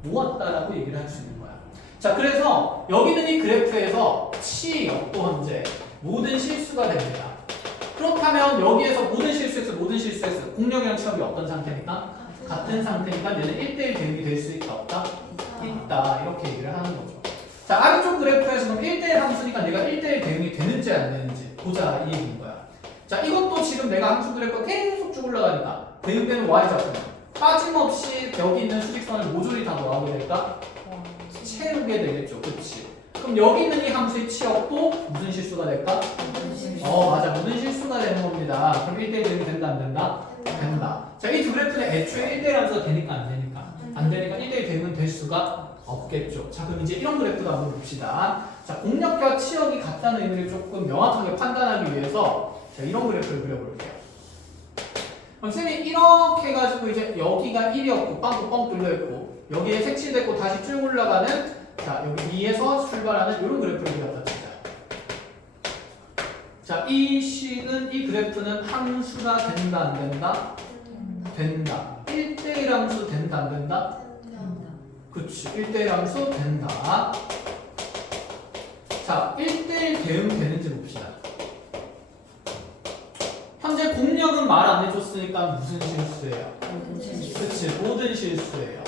모았다라고 얘기를 할 수 있는 거야. 자, 그래서 여기 있는 이 그래프에서 치역도 현재 모든 실수가 됩니다. 그렇다면 여기에서 모든 실수에서 공역이랑 치역이 어떤 상태니까? 같은 상태니까 얘는 1대1 대응이 될 수 있다 없다? 있다 이렇게 얘기를 하는 거죠. 자, 아래쪽 그래프에서는 1대1 함수니까 얘가 1대1 대응이 되는지 안 되는지 보자 이 얘기인 거야. 자, 이것도 지금 내가 함수 그래프가 계속 쭉 올라가니까 대응되는 y좌표 빠짐없이 여기 있는 수직선을 모조리 다 뭐하게 될까? 채우게 되겠죠. 그치? 그럼 여기 있는 이 함수의 치역도 무슨 실수가 될까? 맞아. 무슨 실수가 되는 겁니다. 그럼 1대1 대응이 된다 안 된다? 된다. 자, 이 두 그래프는 애초에 1대1 함수가 되니까 안 되니까. 안 되니까 1대1 대응은 될 수가 없겠죠. 자, 그럼 이제 이런 그래프도 한번 봅시다. 자, 공력과 치역이 같다는 의미를 조금 명확하게 판단하기 위해서 자, 이런 그래프를 그려볼게요. 그럼 쌤이 이렇게 해가지고 이제 여기가 1이었고 빵꾸 뻥 뚫려있고 여기에 색칠됐고 다시 쭉 올라가는 자, 여기 2에서 출발하는 이런 그래프를 그렸다 치자. 자, 이 식은 이 그래프는 함수가 된다 안 된다? 된다. 1대1 함수 된다 안 된다? 그치. 1대1 함수 된다. 자, 1대1 대응 되는지 봅시다. 현재 공력은 말 안 해줬으니까 무슨 실수예요? 그치. 모든 실수예요.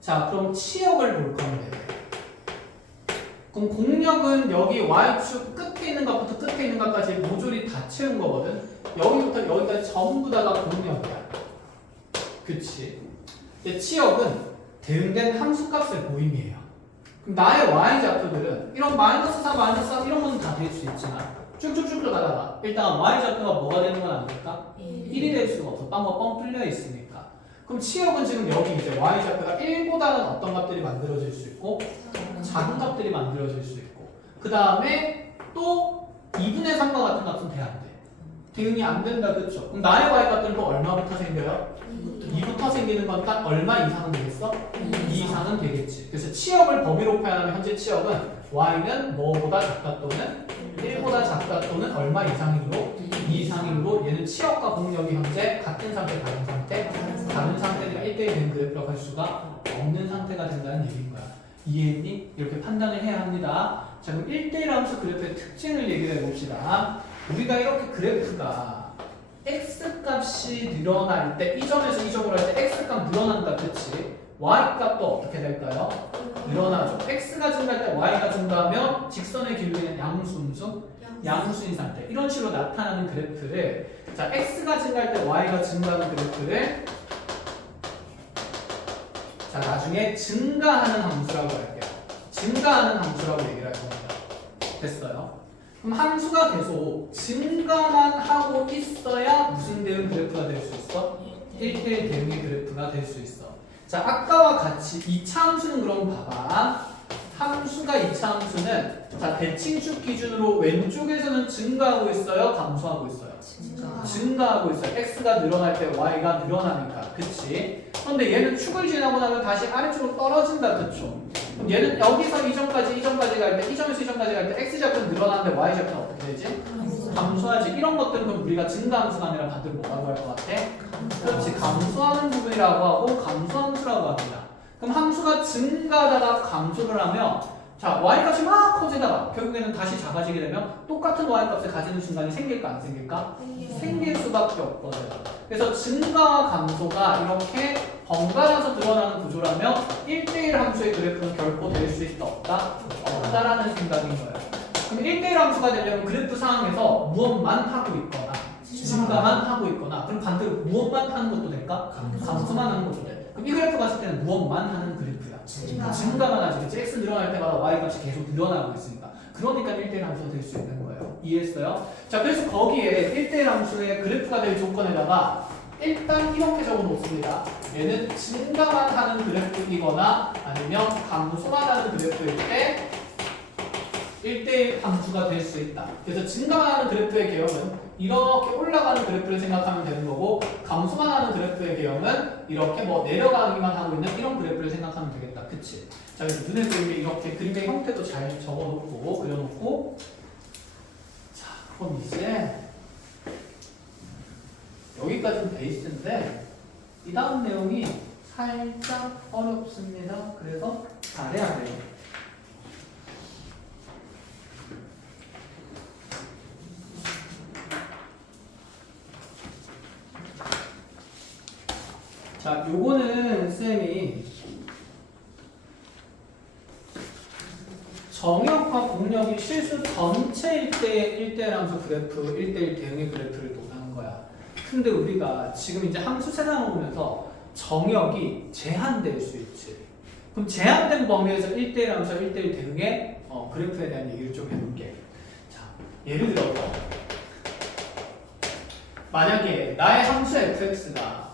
자, 그럼 치역을 볼 건데. 그럼 공력은 여기 y축 끝에 있는 것부터 끝에 있는 것까지 모조리 다 채운 거거든. 여기부터 여기까지 전부 다가 공력이야. 그치? 근데 치역은 대응된 함수값의 모임이에요. 그럼 나의 y좌표들은 이런 마이너스 4, 마이너스 3 이런 건 다 될 수 있지만 쭉쭉쭉 가다가 일단 y좌표가 뭐가 되는 건 안 될까? 1이 될 수가 없어. 빵과 뻥 뚫려 있으니까. 그럼 치역은 지금 여기 이제 y좌표가 1보다는 어떤 값들이 만들어질 수 있고 작은 값들이 만들어질 수 있고 그 다음에 또 2분의 3과 같은 값은 돼 안 돼? 대응이 안 된다 그렇죠? 그럼 나의 y 값들은 또 얼마부터 생겨요? 2부터 생기는 건 딱 얼마 이상은 되겠어? 2 이상은 되겠지. 그래서 치역을 범위로 표현하면 현재 치역은 y는 뭐보다 작다 또는 1보다 작다 또는 얼마 이상이므로 2 이상이므로 얘는 치역과 공력이 현재 같은 상태, 다른 상태? 다른 상태니까 1대1 된 그래프라고 할 수가 없는 상태가 된다는 얘기인 거야. 이해했니? 이렇게 판단을 해야 합니다. 자, 그럼 1대1 함수 그래프의 특징을 얘기를 해봅시다. 우리가 이렇게 그래프가 x값이 늘어날 때, 이 점에서 이 점으로 할 때 x값 늘어난다, 그치? y값도 어떻게 될까요? 늘어나죠. x가 증가할 때 y가 증가하면 직선의 길이는 양수인수? 양수인 상태. 이런 식으로 나타나는 그래프를 자, x가 증가할 때 y가 증가하는 그래프를 자, 나중에 증가하는 함수라고 할게요. 증가하는 함수라고 얘기를 할 겁니다. 됐어요? 그럼 함수가 계속 증가만 하고 있어야 무슨 대응 그래프가 될 수 있어? 1대1 대응의 그래프가 될 수 있어. 자, 아까와 같이 2차 함수는 그럼 봐봐. 함수가 2차 함수는 자, 대칭축 기준으로 왼쪽에서는 증가하고 있어요? 감소하고 있어요? 증가하고 있어요. x가 늘어날 때 y가 늘어나니까. 그치? 그런데 얘는 축을 지나고 나면 다시 아래쪽으로 떨어진다. 그쵸? 그럼 얘는 여기서 이점까지 갈 때, 이 점에서 이 점까지 갈 때 x좌표는 늘어나는데 y좌표는 어떻게 되지? 감소하지. 이런 것들은 그럼 우리가 증가함수가 아니라 반대로 뭐라고 할 것 같아? 그렇지. 감소하는 부분이라고 하고 감소함수라고 합니다. 그럼 함수가 증가하다가 감소를 하면 자, y값이 막 커지다가 결국에는 다시 작아지게 되면 똑같은 y값을 가지는 순간이 생길까 안 생길까? 생길 수밖에 없거든. 그래서 증가와 감소가 이렇게 번갈아서 드러나는 구조라면 1대1 함수의 그래프는 결코 될 수 있다 없다? 없다라는 생각인 거예요. 그럼 1대1 함수가 되려면 그래프 상황에서 무엇만 하고 있거나 증가만 하고 있거나 그럼 반대로 무엇만 하는 것도 될까? 감소만 하는 것도 돼. 그럼 이 그래프 갔을 때는 무엇만 하는 그래프야? 증가만 하지. 그치? x 늘어날 때마다 y 값이 계속 늘어나고 있으니까. 그러니까 1대1 함수가 될 수 있는 거예요. 이해했어요? 자, 그래서 거기에 1대1 함수의 그래프가 될 조건에다가 일단 이렇게 적어 놓습니다. 얘는 증가만 하는 그래프이거나 아니면 감소만 하는 그래프일 때 1대1 함수가 될 수 있다. 그래서 증가만 하는 그래프의 개형은 이렇게 올라가는 그래프를 생각하면 되는 거고 감소만 하는 그래프의 개형은 이렇게 뭐 내려가기만 하고 있는 이런 그래프를 생각하면 되겠다. 그치? 자, 그래서 눈에 보이게 이렇게 그림의 형태도 잘 적어놓고 그려놓고 자, 그럼 이제 여기까지는 베이스인데 이 다음 내용이 살짝 어렵습니다. 그래서 잘해야 돼요. 자, 요거는 쌤이 정역과 공력이 실수 전체일 때의 1대1 함수 그래프, 1대1 대응의 그래프를 논하는 거야. 근데 우리가 지금 이제 함수 세상을 보면서 정역이 제한될 수 있지. 그럼 제한된 범위에서 1대1 함수 1대1 대응의 그래프에 대한 얘기를 좀 해볼게. 자, 예를 들어서 만약에 나의 함수 fx가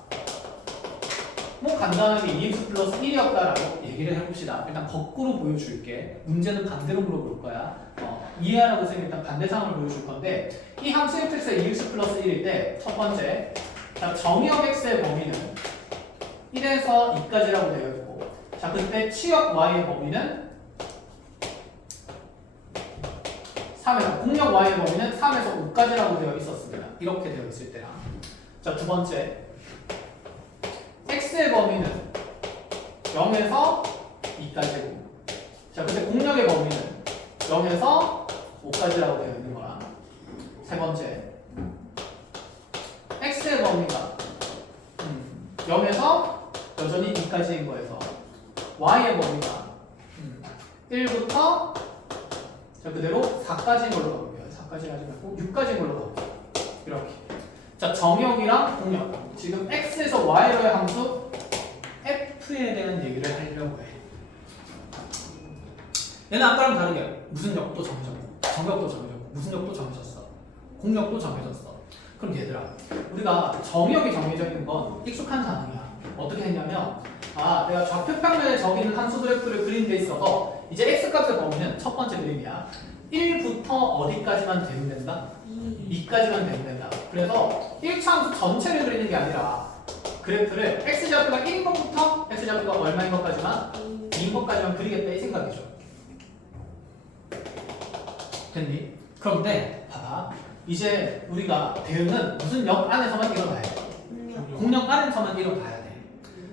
뭐 간단하게 2x 플러스 1이었다라고 얘기를 해봅시다. 일단 거꾸로 보여줄게. 문제는 반대로 물어볼 거야. 이해하라고 해서 일단 반대 상황을 보여줄 건데 이 함수 fx가 2x 플러스 1일 때 첫 번째 자, 정의역 x의 범위는 1에서 2까지라고 되어 있고 자 그때 치역 y의 범위는 3에서 공역 y의 범위는 3에서 5까지라고 되어 있었습니다. 이렇게 되어 있을 때랑 자 두 번째 x의 범위는 0에서 2까지고 자 근데 공역의 범위는 0에서 5까지라고 되어 있는 거랑 세 번째 x의 범위가 0에서 여전히 2까지인 거에서 y의 범위가 1부터 자 그대로 4까지인 걸로 가볼게요. 4까지 하지 말고 6까지인 걸로 가볼게요. 이렇게 자 정역이랑 공역 지금 x에서 y로의 함수 f에 대한 얘기를 하려고 해. 얘는 아까랑 다르게 무슨 역도 정해졌고 정역도 정해졌고 무슨 역도 정해졌어 공역도 정해졌어. 그럼 얘들아 우리가 정역이 정해져 있는 건 익숙한 상황이야. 어떻게 했냐면 내가 좌표평면에 적인 함수 그래프를 그린 데 있어서 이제 x값의 범위는 첫 번째 그림이야. 1부터 어디까지만 대응된다? 2까지만 대응된다. 그래서 1차 함수 전체를 그리는 게 아니라 그래프를 x좌표가 1인 것부터 x좌표가 얼마인 것까지만 2인 것까지만 그리겠다 이 생각이죠. 됐니? 그런데 봐봐 이제 우리가 대응은 무슨 역 안에서만 일어나야 돼. 공역 안에서만 일어나야 돼.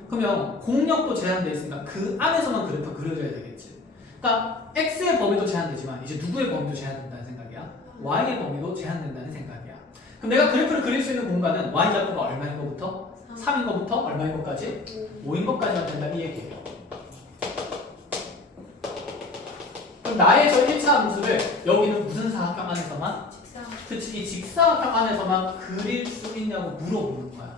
그러면 공역도 제한되어 있으니까 그 안에서만 그래프 그려줘야 되겠지. 그러니까 x의 범위도 제한되지만 이제 누구의 범위도 제한된다는 생각이야? y의 범위도 제한된다는 생각이야. 그럼 내가 그래프를 그릴 수 있는 공간은 y좌표가 얼마인 것부터? 3인 것부터 얼마인 것까지? 5인 것까지만 된다 이 얘기예요. 그럼 나의 저 1차 함수를 여기는 무슨 사각형 안에서만? 그치, 이 직사각형 안에서만 그릴 수 있냐고 물어보는 거야.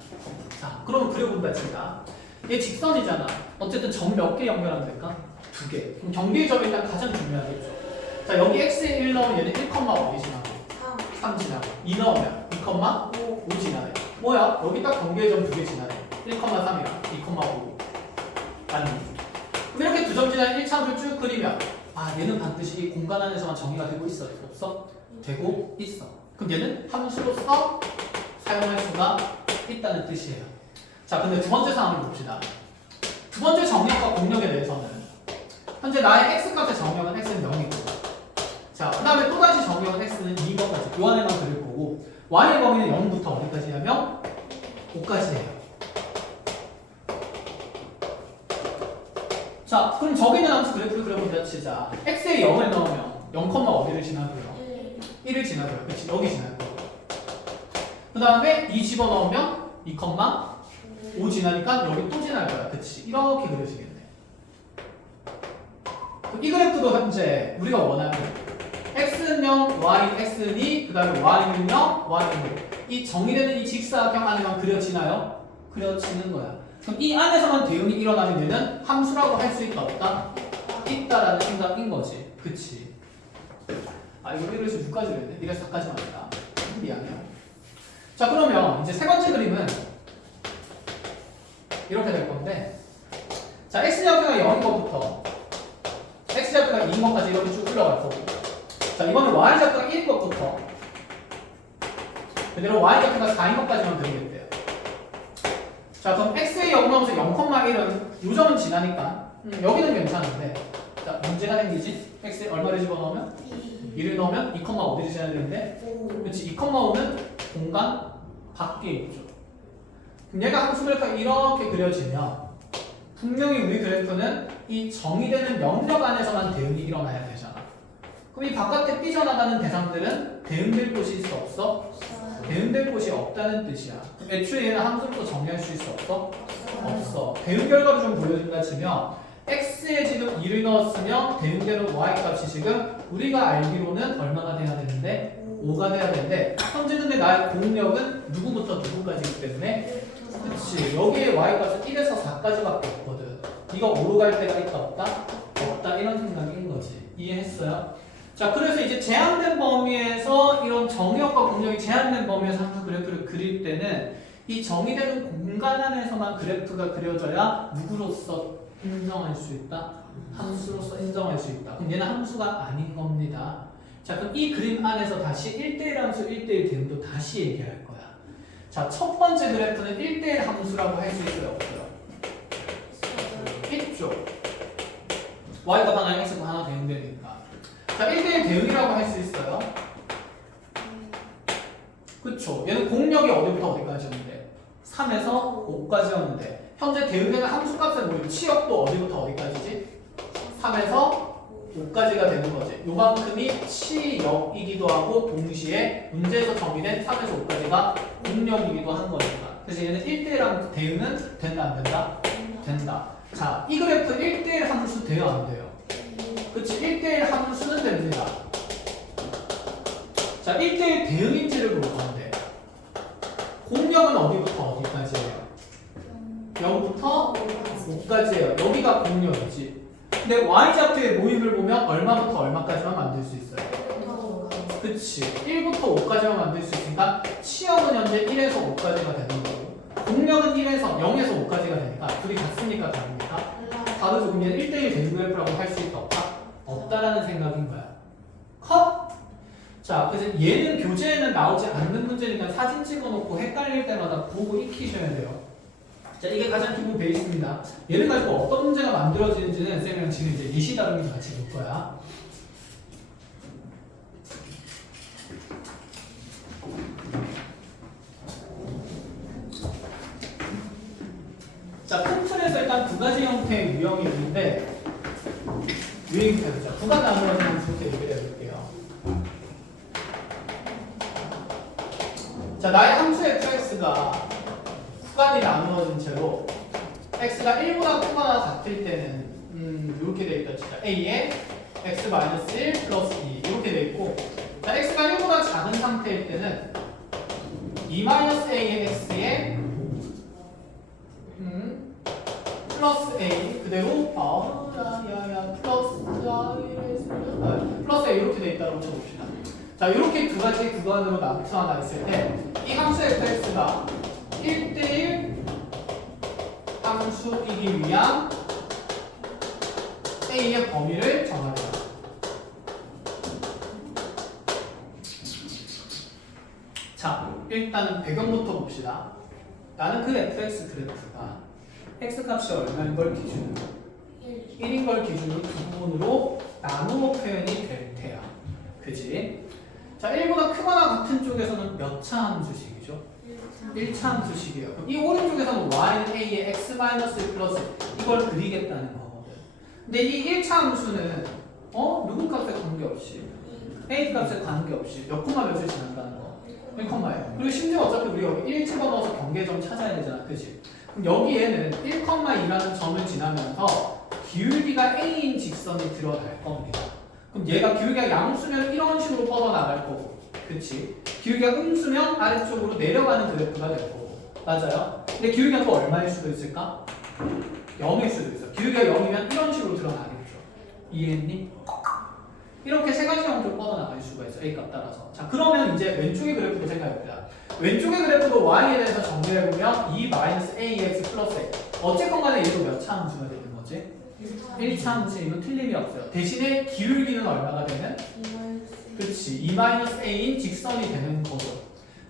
자, 그러면 그려본다 진짜. 얘 직선이잖아. 어쨌든 점 몇 개 연결하면 될까? 2개. 그럼 경계의 점이 일단 가장 중요하겠죠. 자, 여기 x에 1 넣으면 얘는 1, 어디 지나고? 3 지나고. 2 넣으면 2, 5 지나네. 뭐야? 여기 딱 경계의 점 2개 지나네. 1, 3이랑 2, 5. 맞니? 그럼 이렇게 두 점 지나는 1차 함수를 쭉 그리면 얘는 반드시 이 공간 안에서만 정의가 되고 있어? 없어? 되고 있어. 그럼 얘는 함수로서 사용할 수가 있다는 뜻이에요. 자, 근데 두 번째 상황을 봅시다. 두 번째 정역과 공역에 대해서는 현재 나의 x값의 정역은 x는 0이고 자, 그 다음에 또다시 정역은 x는 2인 것까지 요 안에만 그릴 거고 y의 범위는 0부터 어디까지냐면 5까지예요. 자, 그럼 저기 있는 함수 그래프를 그려본다 치자. x에 0을 넣으면 0, 어디를 지나고요? 1을 지나고요. 그치? 여기 지나요. 그 다음에 2 집어넣으면 2, 5 지나니까 여기 또 지날 거야. 그치? 이렇게 그려지겠네. 이 그래프도 현재 우리가 원하는 x는 0, y, x는 2, 그 다음에 y는 0, y는 6. 이 정의되는 이 직사각형 안에만 그려지나요? 그려지는 거야. 그럼 이 안에서만 대응이 일어나면 얘는 함수라고 할 수 있다 없다? 있다라는 생각인 거지. 그치? 이거 1에서 6까지 그랬네. 1에서 4까지만 했다. 미안해요. 자, 그러면 이제 세 번째 그림은 이렇게 될 건데 자, x좌표가 0인 것부터 x좌표가 2인 것까지 이렇게 쭉 흘러갈 거고 자, 이번엔 y좌표가 1인 것부터 그대로 y좌표가 4인 것까지만 그리겠대요. 자, 그럼 x에 0 넣으면서 0,1은 요 점은 지나니까 여기는 괜찮은데 자, 문제가 생기지? x에 얼마를 집어넣으면? 2를 넣으면 2, 어디를 지나야 되는데? 그렇지, 2, 5는 공간 밖에 있죠. 그럼 얘가 함수 그래프가 이렇게 그려지면 분명히 우리 그래프는 이 정의되는 영역 안에서만 대응이 일어나야 되잖아. 그럼 이 바깥에 삐져나가는 대상들은 대응될 곳이 있어 없어? 대응될 곳이 없다는 뜻이야. 그럼 애초에 얘는 함수를 또 정의할 수 있어 없어? 없어. 대응 결과를 좀 보여준다 치면 x에 지금 2를 넣었으면 대응되는 y 값이 지금 우리가 알기로는 얼마가 돼야 되는데 5가 돼야 되는데 현재 근데 나의 공력은 누구부터 누구까지이기 때문에 그치 여기에 y 값은 1에서 4까지밖에 없거든. 이거 5로 갈 때가 있다 없다? 없다 이런 생각인 거지. 이해했어요? 자 그래서 이제 제한된 범위에서 이런 정의역과 공력이 제한된 범위에서 함수 그래프를 그릴 때는 이 정의되는 공간 안에서만 그래프가 그려져야 누구로서 인정할 수 있다? 함수로서 인정할 수 있다. 그럼 얘는 함수가 아닌 겁니다. 자 그럼 이 그림 안에서 다시 1대1 함수 1대1 대응도 다시 얘기할 거야. 자 첫 번째 그래프는 1대1 함수라고 할 수 있어요? 없어요? 있죠. y가 하나 x가 하나 대응되니까. 자 1대1 대응이라고 할 수 있어요? 그쵸. 얘는 공력이 어디부터 어디까지였는데? 3에서 5까지였는데 현재 대응되는 함수값의 모임 치역도 어디부터 어디까지지? 3에서 5까지가 되는 거지. 요만큼이 치역이기도 하고 동시에 문제에서 정의된 3에서 5까지가 공력이기도 한 거니까. 그래서 얘는 1대1랑 대응은 된다 안 된다? 된다. 자, 이 그래프 1대1 함수 돼요 안 돼요? 그치? 1대1 함수는 됩니다. 자, 1대1 대응인지를 볼 건데 공력은 어디부터 어디까지예요? 0부터 5까지예요. 여기가 공력이지. 근데 y좌표의 모임을 보면 얼마부터 얼마까지만 만들 수 있어요? 그치. 1부터 5까지만 만들 수 있으니까 치역은 현재 1에서 5까지가 되는 거고 공력은 1에서 0에서 5까지가 되니까 둘이 같습니까? 다릅니까? 다르죠. 그럼 얘는 1대1 대응 그래프라고 할 수 있다 없다? 없다라는 생각인 거야. 컷? 자, 그래서 얘는 교재에는 나오지 않는 문제니까 사진 찍어놓고 헷갈릴 때마다 보고 익히셔야 돼요. 자, 이게 가장 기본 베이스입니다. 얘를 가지고 어떤 문제가 만들어지는지는 쌤이랑 지금 이제 예시 다루면서 같이 볼 거야. 자, 큰 틀에서 일단 두 가지 형태의 유형이 있는데 유형부터 자, 구간 나누어진 함수부터 얘기를 해볼게요. 자, 나의 함수 fx가 구간이 나누어진 채로 x가 1보다 크거나 같을 때는 이렇게 돼 있다 진짜 a에 x-1 플러스 2 이렇게 돼 있고 자 x가 1보다 작은 상태일 때는 2-a의 x에 플러스 a 그대로 플러스 a 이렇게 돼 있다고 쳐봅시다. 자 이렇게 두 가지 구간으로 나타나 있을 때 이 함수 fx가 1대1 함수이기 위한 A의 범위를 정하자. 자, 일단은 배경부터 봅시다. 나는 그 fx 그래프가 x값이 얼마인 걸 기준으로 1인 걸 기준으로 두 부분으로 나누어 표현이 될 테야. 그지? 자, 1보다 크거나 같은 쪽에서는 몇 차 함수식이죠? 1차 함수식이에요. 그럼 이 오른쪽에서는 y는 a의 x-1 플러스 이걸 그리겠다는 거거든. 근데 이 1차 함수는 누구 값에 관계없이 a 값에 관계없이 몇 콤마 몇을 지난다는 거 1콤마예요. 그리고 심지어 어차피 우리 여기 1 집어넣어서 경계점 찾아야 되잖아. 그치? 그럼 여기에는 1,2라는 점을 지나면서 기울기가 a인 직선이 들어갈 겁니다. 그럼 얘가 기울기가 양수면 이런 식으로 뻗어나갈 거고 그치? 기울기가 음수면 아래쪽으로 내려가는 그래프가 될 거고 맞아요? 근데 기울기가 또 얼마일 수도 있을까? 0일 수도 있어. 기울기가 0이면 이런 식으로 드러나겠죠. 이해했니? 이렇게 세 가지 형태로 뻗어나갈 수가 있어. A값 따라서. 자 그러면 이제 왼쪽의 그래프도 생각해보자. 왼쪽의 그래프도 Y에 대해서 정리해보면 2-ax 플러스 a 어쨌건 간에 얘도 몇 차 함수가 되는 거지? 1차 함수이면 틀림이 없어요. 대신에 기울기는 얼마가 되는? 그렇지. 2-a인 직선이 되는 거죠.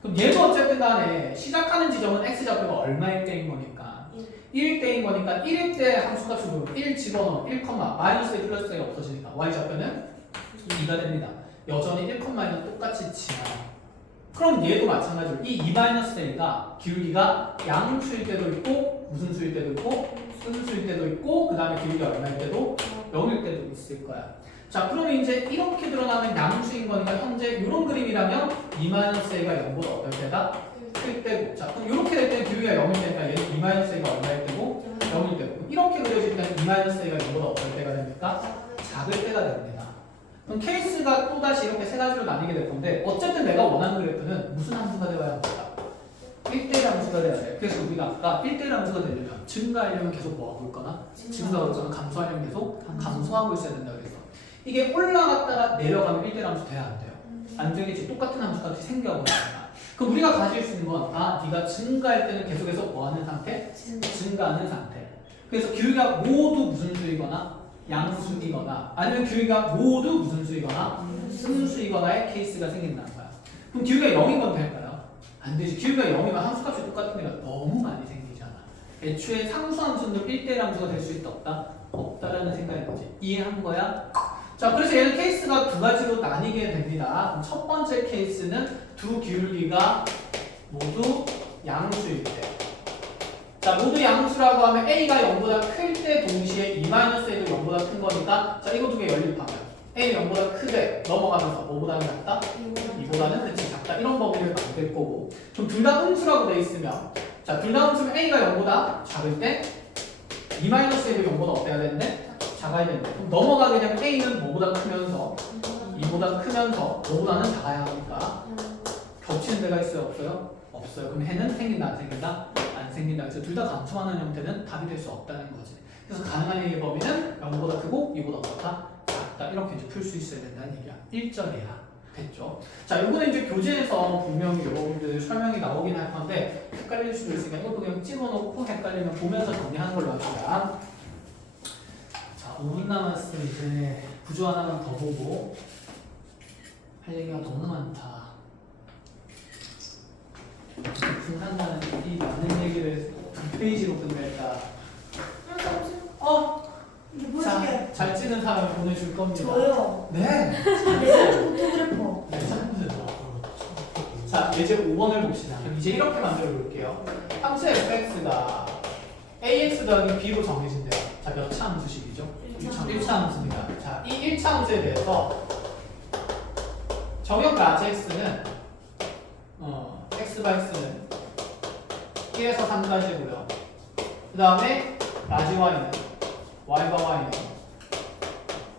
그럼 얘도 어쨌든 간에 시작하는 지점은 x좌표가 얼마일 때인 거니까 1일 때인 거니까 1일 때 함수값을 보면 1 집어넣으면 1, 마이너스 a 플러스 a가 없어지니까 y좌표는 2가 됩니다. 여전히 1,는 똑같이 지나요. 그럼 얘도 마찬가지로 이 2-a가 기울기가 양수일 때도 있고 무슨 수일 때도 있고 순수일 때도 있고 그 다음에 기울기가 얼마일 때도 0일 때도 있을 거야. 자 그러면 이제 이렇게 드러나면 양수인 거니까 현재 이런 그림이라면 2-a가 0보다 어떨 때다? 1 때고 자 그럼 이렇게 될 때는 기울기가 0일 때니까 얘는 2-a가 얼마일 때고 0일 때고 이렇게 그려질 때는 2-a가 0보다 어떨 때가 됩니까? 작을 때가 됩니다. 그럼 케이스가 또다시 이렇게 세 가지로 나뉘게 될 건데 어쨌든 내가 원하는 그래프는 무슨 함수가 되어야 합니까? 1대1 함수가 돼야 돼. 그래서 우리가 아까 1대1 함수가 되려면 증가하려면 계속 뭐 하고 있거나 증가하고 있거나 감소하려면 계속 감소하고 있어야 된다 그랬어. 이게 올라갔다가 내려가면 1대1 함수 돼야 안 돼요? 안 되겠지. 똑같은 함수가 생겨버리니까. 그럼 우리가 가질 수 있는 건 네가 증가할 때는 계속해서 뭐 하는 상태? 증가하는 상태. 그래서 기울기가 모두 무슨 수이거나 양수이거나 아니면 기울기가 모두 무슨 수이거나 승수이거나의 케이스가 생긴다는 거야. 그럼 기울기가 0인 건 될까요? 안 되지. 기울기가 0이면 함수값이 똑같은 애가 너무 많이 생기잖아. 애초에 상수함수는 1대1 함수가 될 수 있다 없다? 없다라는 생각인 거지. 이해한 거야? 자, 그래서 얘는 케이스가 두 가지로 나뉘게 됩니다. 그럼 첫 번째 케이스는 두 기울기가 모두 양수일 때. 자, 모두 양수라고 하면 a가 0보다 클 때 동시에 2-a도 0보다 큰 거니까 자, 이거 두 개 연립하면 a는 0보다 크되 넘어가면서 뭐보다는 작다? 2보다는 그치 작다. 이런 범위를 만들 거고 그럼 둘 다 음수라고 돼 있으면 자, 둘 다 음수면 a가 0보다 작을 때 2-a도 0보다 어때야 되는데? 작아야 되는데 그럼 넘어가게 되면 a는 뭐보다 크면서 2보다 크면서 5보다는 작아야 하니까 겹치는 데가 있어요? 없어요? 없어요. 그럼 해는 생긴다 안 생긴다? 안 생긴다. 그래서 둘 다 감소하는 형태는 답이 될 수 없다는 거지. 그래서 가능한 얘기의 범위는 0보다 크고 2보다 어떻다? 작다. 이렇게 이제 풀 수 있어야 된다는 얘기야. 1절이야. 됐죠? 자, 요거는 이제 교재에서 분명히 여러분들 설명이 나오긴 할 건데 헷갈릴 수도 있으니까 이것도 그냥 찍어놓고 헷갈리면 보면서 정리하는 걸로 합시다. 자, 5분 남았으면 이제 구조 하나만 더 보고 할 얘기가 너무 많다. 분한다는 이 많은 얘기를 두 페이지로 끝낼까? 자, 잘 찍는 사람 보내줄 겁니다. 저요. 네. 포토그래퍼. 네, 자, 이제 5번을 봅시다. 이제 이렇게 만들어 볼게요. 함수 fx가 ax 더하기 b로 정해진대요. 자, 몇 차 함수식이죠? 1차 함수입니다. 자, 이 1차 함수에 대해서 정역 라지 x는 x바 x는 1에서 3까지고요. 그 다음에 라지 y는 y바 y는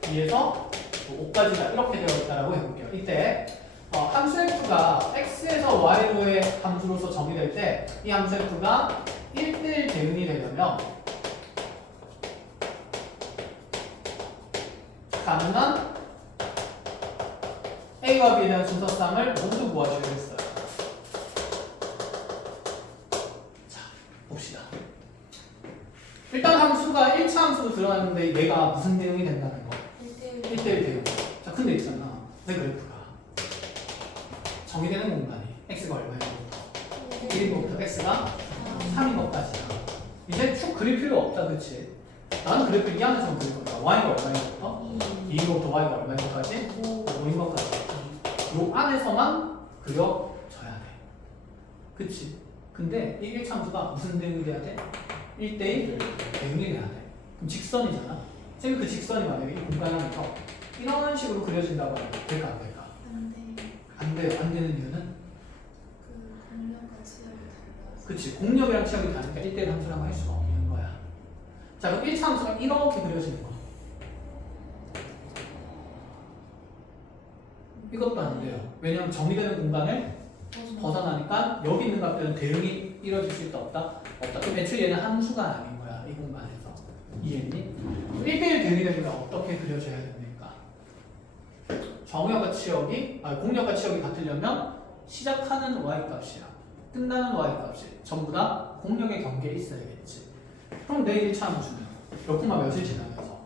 2에서 5까지다 이렇게 되어 있다라고 해볼게요. 이때 함수 f가 x에서 y로의 함수로서 정의될 때 이 함수 f가 1대1 대응이 되려면 가능한 a와 b에 대한 순서쌍을 모두 모아주겠어요. 자, 봅시다. 일단 함수가 1차 함수로 들어갔는데 얘가 무슨 대응이 된다는 거? 1대1 대응. 자, 근데 있잖아. 내 그래프가 정의되는 공간이 x가 얼마인부터 1인부터 x가 3인 것까지야. 이제 쭉 그릴 필요 없다, 그치? 나는 그래프 이 안에서 그릴 거니까 y가 얼마인부터 2인부터 y가 얼마인것까지 5인 것까지. 요 안에서만 그려져야 돼. 그치? 근데 이 1차 함수가 무슨 대응이 돼야 돼? 1대1 대응이 돼야 돼. 그럼 직선이잖아. 지금 그 직선이 만약에 이 공간 안에서 이런 식으로 그려진다고 하면 될까 안 될까? 안 돼요. 안 되는 이유는? 그치. 공력이랑 치역이 다르니까 1대1 함수라고 할 수가 없는 거야. 자, 그럼 1차 함수가 이렇게 그려지는 거. 이것도 안 돼요. 왜냐면 정의되는 공간을 벗어나니까 여기 있는 값들은 대응이 이루어질 수 있다 없다? 없다. 그럼 애초에 얘는 함수가 아닌 거야. 이 공간에서. 이해했니? 1대1 대응이 되면 어떻게 그려져야 됩니까? 정역과 치역이, 공력과 치역이 같으려면 시작하는 y-값이야. 끝나는 y-값이 전부 다 공력의 경계에 있어야겠지. 그럼 내 1차 함수는 몇 콤마 몇을 지나면서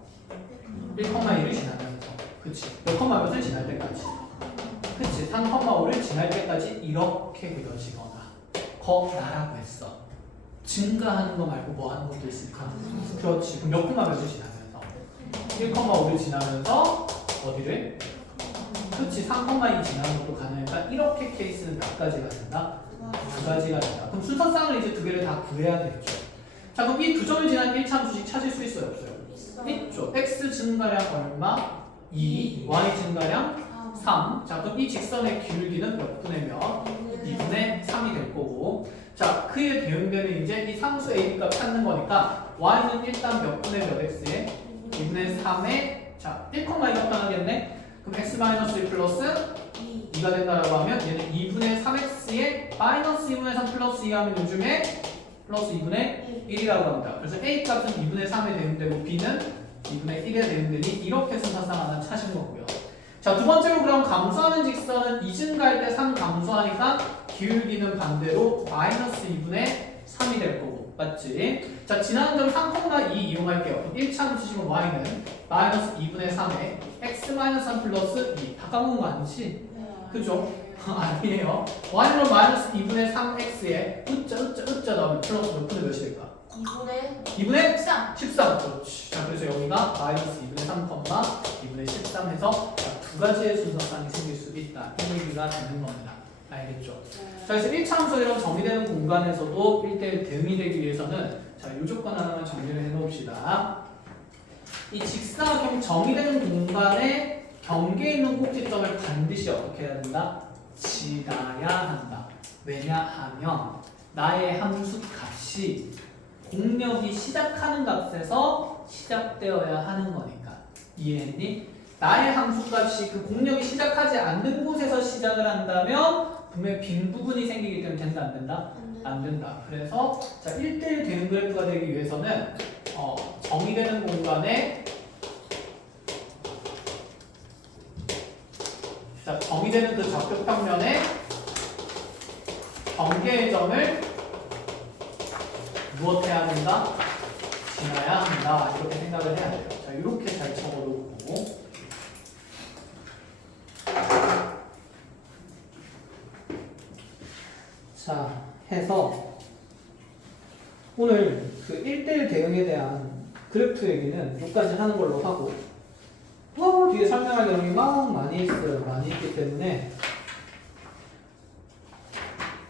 1,1을 지나면서 그치? 몇 콤마 몇을 지날 때까지 그치? 3,5를 지날 때까지 이렇게 그려지거나 거나라고 했어. 증가하는 거 말고 뭐 하는 것도 있을까? 그렇지. 그럼 몇 콤마 몇을 지나면서 1,5를 지나면서 어디를? 그치. 3,2 지나는 것도 가능하니까 이렇게 케이스는 몇 가지가 된다? 두 가지가 된다. 그럼 순서쌍을 이제 두 개를 다 구해야겠죠. 자, 그럼 이 두 점을 지난 1차 함수식 찾을 수 있어요? 없어요? 있죠. x 증가량 얼마? 2, y 증가량 3. 자, 그럼 이 직선의 기울기는 몇 분의 몇? 2분의 3이 될 거고. 자, 그에 대응되는 이제 이 상수 a, b 값 찾는 거니까 y는 일단 몇 분의 몇 x에 2분의 3에 자 1,2가 나겠네. 그럼 x 마이너스 1 플러스 2가 된다라고 하면 얘는 2분의 3x에 마이너스 2분의 3 플러스 2 하면 요즘에 플러스 2분의 1이라고 합니다. 그래서 a 값은 2분의 3에 대응되고 b는 2분의 1에 대응되니 이렇게 순서상 하나 찾은 거고요. 자, 두 번째로 그럼 감소하는 직선은 이증가할 때 3 감소하니까 기울기는 반대로 마이너스 2분의 3이 될 거고 맞지? 자, 지난 점 3,2 이용할게요. 그럼 1차로 쓰시면 y는 마이너스 2분의 3에 x 마이너스 3 플러스 2 다 까먹은 거 아니지? 그죠? 아니에요. y는 마이너스 2분의 3x에 으짜 나오면 플러스 몇 분의 몇이 될까? 2분의 13. 13. 그렇지. 자, 그래서 여기가 마이너스 2분의 3, 2분의 13 해서 두 가지의 순서상이 생길 수 있다. 이 얘기가 되는 겁니다. 알겠죠? 자, 그래서 1차 함수이랑 정의되는 공간에서도 1대1 대응이 되기 위해서는 자, 이 조건 하나만 정리를 해 놓읍시다. 이 직사각형 정의되는 공간에 경계에 있는 꼭지점을 반드시 어떻게 해야 된다? 지나야 한다. 왜냐하면 나의 함수 값이 공력이 시작하는 값에서 시작되어야 하는 거니까. 이해했니? 나의 함수값이 그 공력이 시작하지 않는 곳에서 시작을 한다면 분명히 빈 부분이 생기기 때문에 된다 안 된다? 안 된다. 그래서 자 1대1 대응 그래프가 되기 위해서는 정의되는 공간에 자 정의되는 그 좌표평면에 경계의 점을 무엇해야 된다? 지나야 한다. 이렇게 생각을 해야 돼요. 자 이렇게 잘 적어놓고 자, 해서 오늘 그 1대1 대응에 대한 그래프 얘기는 여기까지 하는 걸로 하고 뒤에 설명할 내용이 막 많이 있어요. 많이 있기 때문에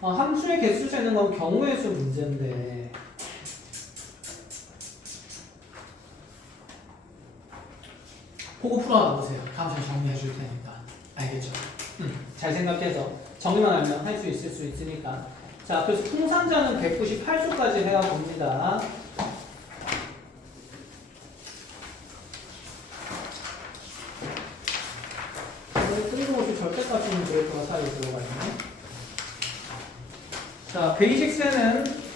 함수의 개수 재는 건 경우의 수 문제인데 그거 풀어놔보세요. 다음 주에 정리해 줄 테니까. 알겠죠? 잘 생각해서 정리만 하면 할 수 있을 수 있으니까. 자, 그래서 풍산자는 198초까지 해야 봅니다. 뜬금없이 절대값이는 그래프가 사이에 들어가 있네. 자, 베이직세는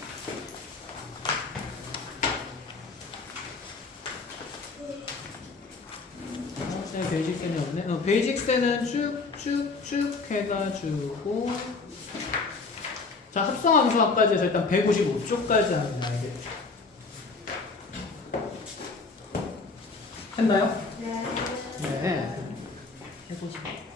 베이직세는 없네. 베이직세는 쭉쭉쭉 해가지고 자 합성함수학까지 해서 일단 155쪽까지 합니다. 이게 했나요? 네. 네. 150.